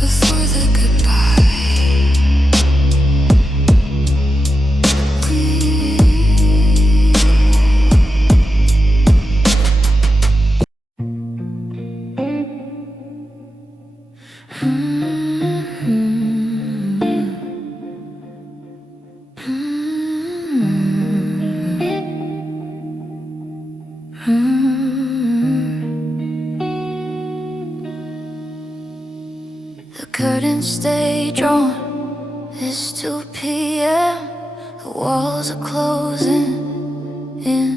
Before the goodbye. The curtains stay drawn. It's 2 p.m. The walls are closing in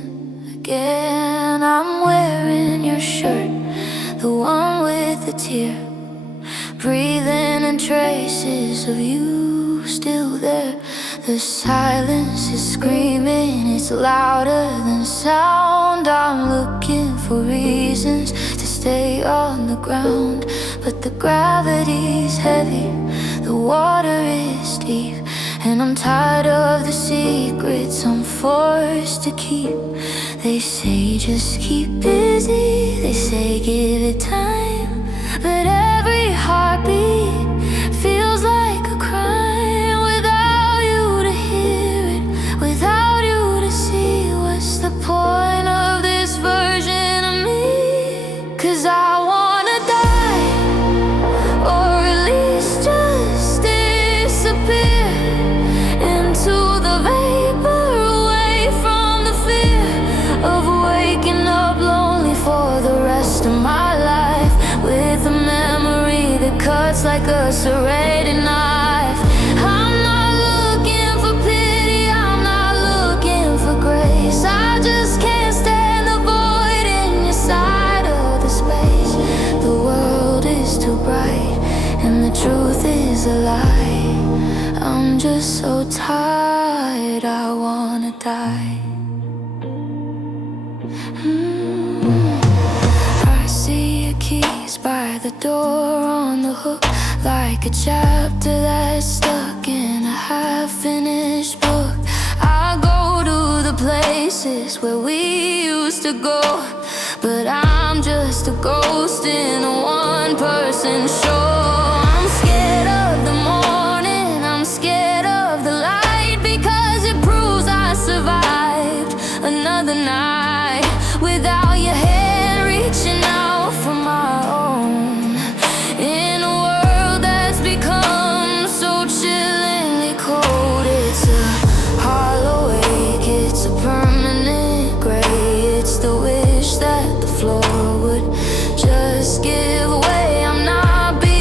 again. I'm wearing your shirt, the one with the tear, breathing in traces of you still there. The silence is screaming, it's louder than sound. I'm looking for reasons to stay on the ground, but the gravity's heavy, the water is deep, and I'm tired of the secrets I'm forced to keep. They say just keep busy, they say give it time, but every heartbeat feels like a crime. Without you to hear it, without you to see, what's the point of this version of me? 'Cause I wanna die, or at least just disappear into the vapor, away from the fear of waking up lonely for the rest of my life, with a memory that cuts like a serrated knife. I'm not looking for pity, I'm not looking for grace. I just can't stand the void in your side of the space. The world is too bright, and the truth is a lie. I'm just so tired, I wanna die. I see your keys by the door on the hook, like a chapter that's stuck in a half-finished book. I go to the places where we used to go, but I'm just a ghost in a one-person show. I'm scared of the morning, I'm scared of the light, because it proves I survived another night without your hand reaching out for my own. In a world that's become so chillingly cold, it's a hollow ache, it's a permanent gray. It's the wish that the floor would just give way. I'm not being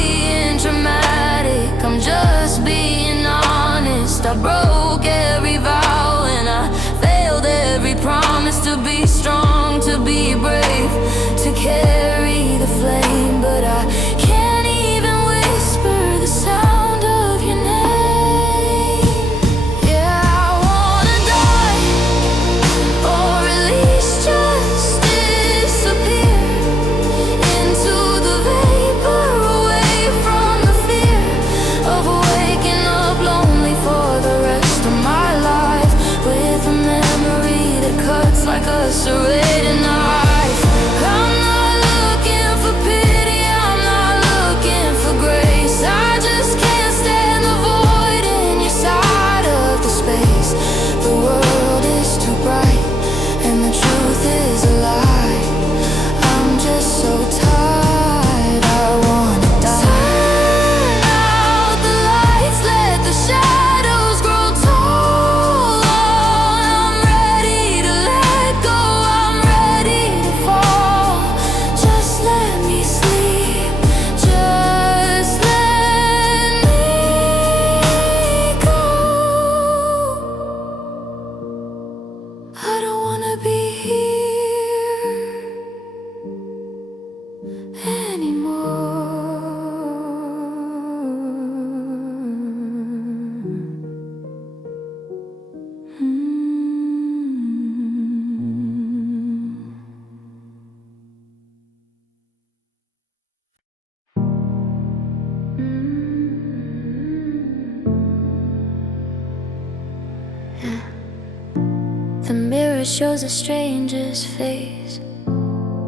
The mirror shows a stranger's face,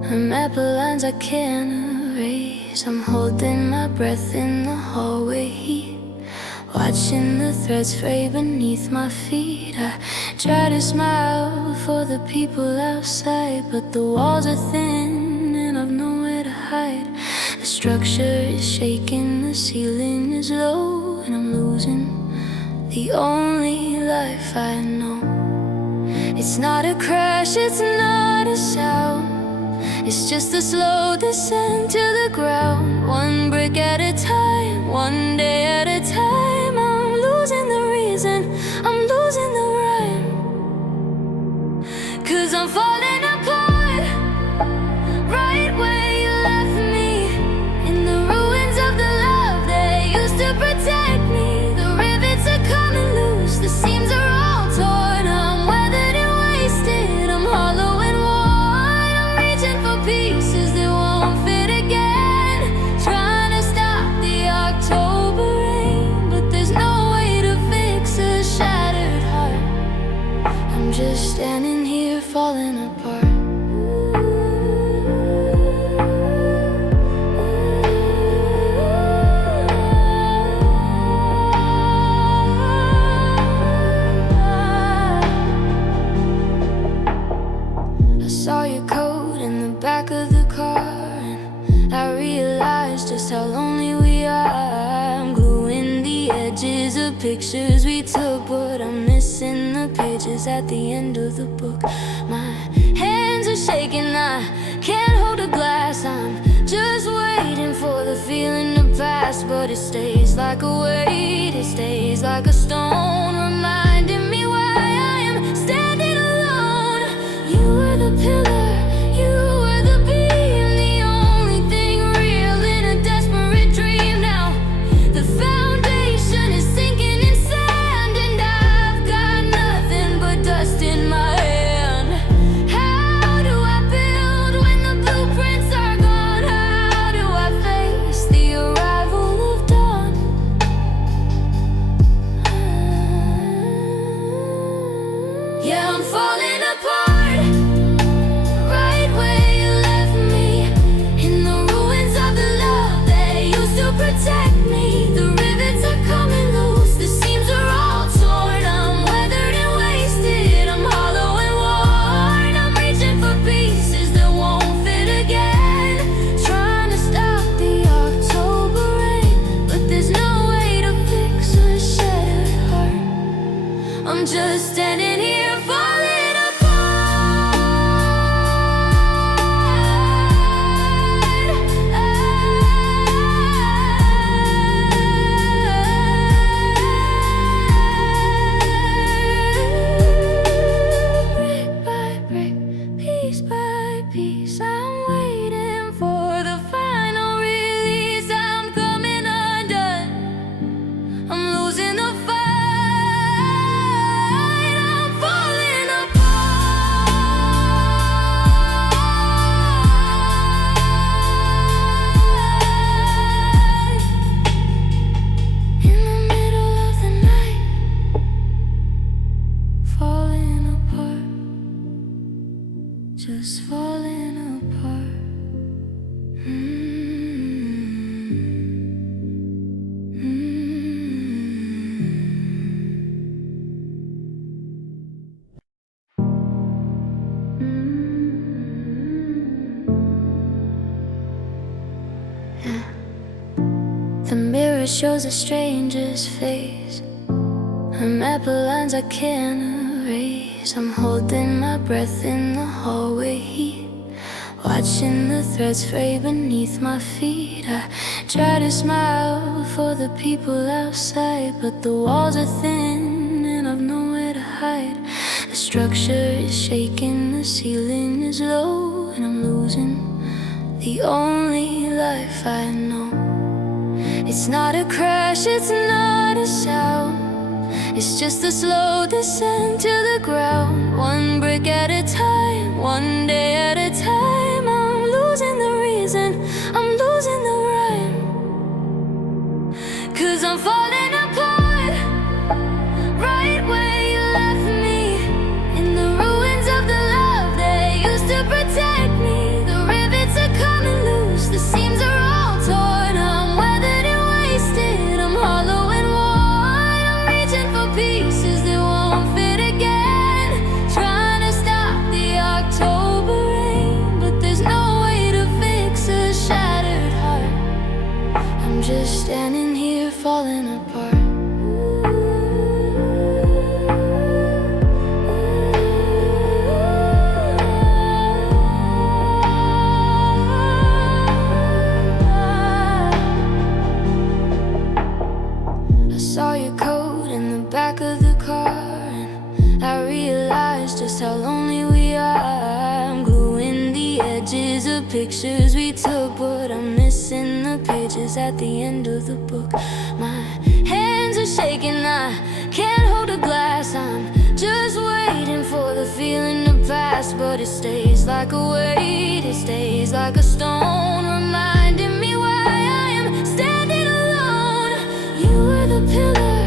map of lines I can't erase. I'm holding my breath in the hallway heat, watching the threads fray beneath my feet. I try to smile for the people outside, but the walls are thin and I've nowhere to hide. The structure is shaking, the ceiling is low, and I'm losing the only life I know. It's not a crash, it's not a sound, it's just a slow descent to the ground. One brick at a time, one day at a time. I'm losing the reason, I'm losing the rhyme, 'cause I'm falling apart, right where you left me, in the ruins of the love that used to protect me. The rivets are coming loose, the seams are all torn. I'm weathered and wasted, I'm hollow and worn. I'm reaching for pieces that won't fit again, trying to stop the October rain, but there's no way to fix a shattered heart. I'm just standing here falling apart. I saw your coat in the back of the car, and I realized just how lonely we are. I'm gluing the edges of pictures we took, but I'm missing the pages at the end of the book. My hands are shaking, I can't hold a glass. I'm just waiting for the feeling to pass, but it stays like a weight, it stays like a stone, reminding me why I am standing alone. You were the pillar, you were the beam, the only thing real in a desperate dream. Now the foundation is sinking in sand, and I've got nothing but dust in my hand. How do I build when the blueprints are gone? How do I face the arrival of dawn? Yeah, I'm falling apart, right where you left me, in the ruins of the love that used to protect me. The rivets are coming loose, the seams are all torn. I'm weathered and wasted, I'm hollow and worn. I'm reaching for pieces that won't fit again, trying to stop the October rain, but there's no way to fix a shattered heart. I'm just standing here falling apart. Brick by brick, piece by piece, I'm waiting for the final release. I'm coming undone, I'm losing the fight, I'm falling apart. In the middle of the night, falling apart, just falling apart. The mirror shows a stranger's face, a map of lines I can't erase. I'm holding my breath in the hallway heat, watching the threads fray beneath my feet. I try to smile for the people outside, but the walls are thin and I've nowhere to hide. The structure is shaking, the ceiling is low, and I'm losing the only life I know. It's not a crash, it's not a shout, it's just a slow descent to the ground. One brick at a time, one day at a time. I'm losing the reason, I'm losing the rhyme, 'cause I'm falling apart, right where you left me, in the ruins of the love that used to protect me. The rivets are coming loose, the seams are all torn. I'm weathered and wasted, I'm hollow and worn. I'm reaching for pieces that won't fit again, trying to stop the October rain, but there's no way to fix a shattered heart. I'm just standing here falling apart. I saw your coat in the back of the car, and I realized just how lonely we are. I'm gluing the edges of pictures we took, but I'm missing the pages at the end of the book. My hands are shaking, I can't hold a glass. I'm just waiting for the feeling to pass, but it stays like a weight, it stays like a stone, reminding me why I am standing alone. You were the pillar,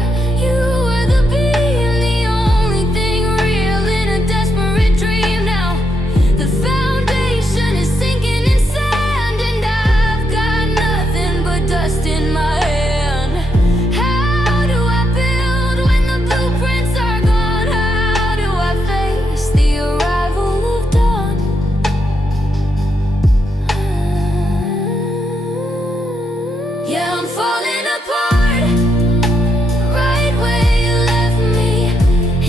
you were the beam, the only thing real in a desperate dream. Now the foundation is sinking in sand, and I've got nothing but dust in my hand. How do I build when the blueprints are gone? How do I face the arrival of dawn? Yeah, I'm falling apart, right where you left me,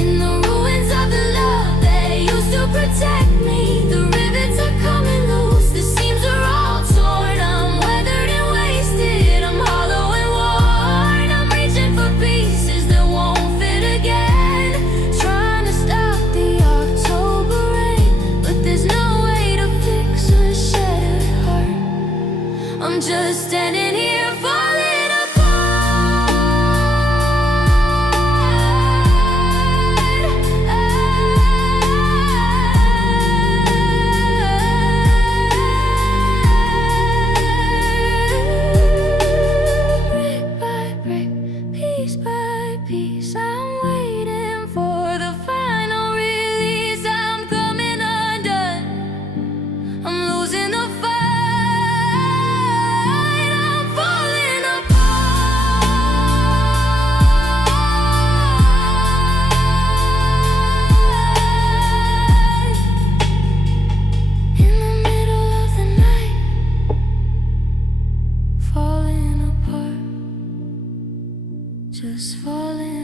in the ruins of the love that used to protect me. The rivets are coming loose, the seams are all torn. I'm weathered and wasted, I'm hollow and worn. I'm reaching for pieces that won't fit again, trying to stop the October rain, but there's no way to fix a shattered heart. I'm just standing here falling apart. Brick by brick, piece by piece, I'm waiting for the final release. I'm coming undone, I'm losing the fight, I'm falling apart. In the middle of the night, falling apart, just falling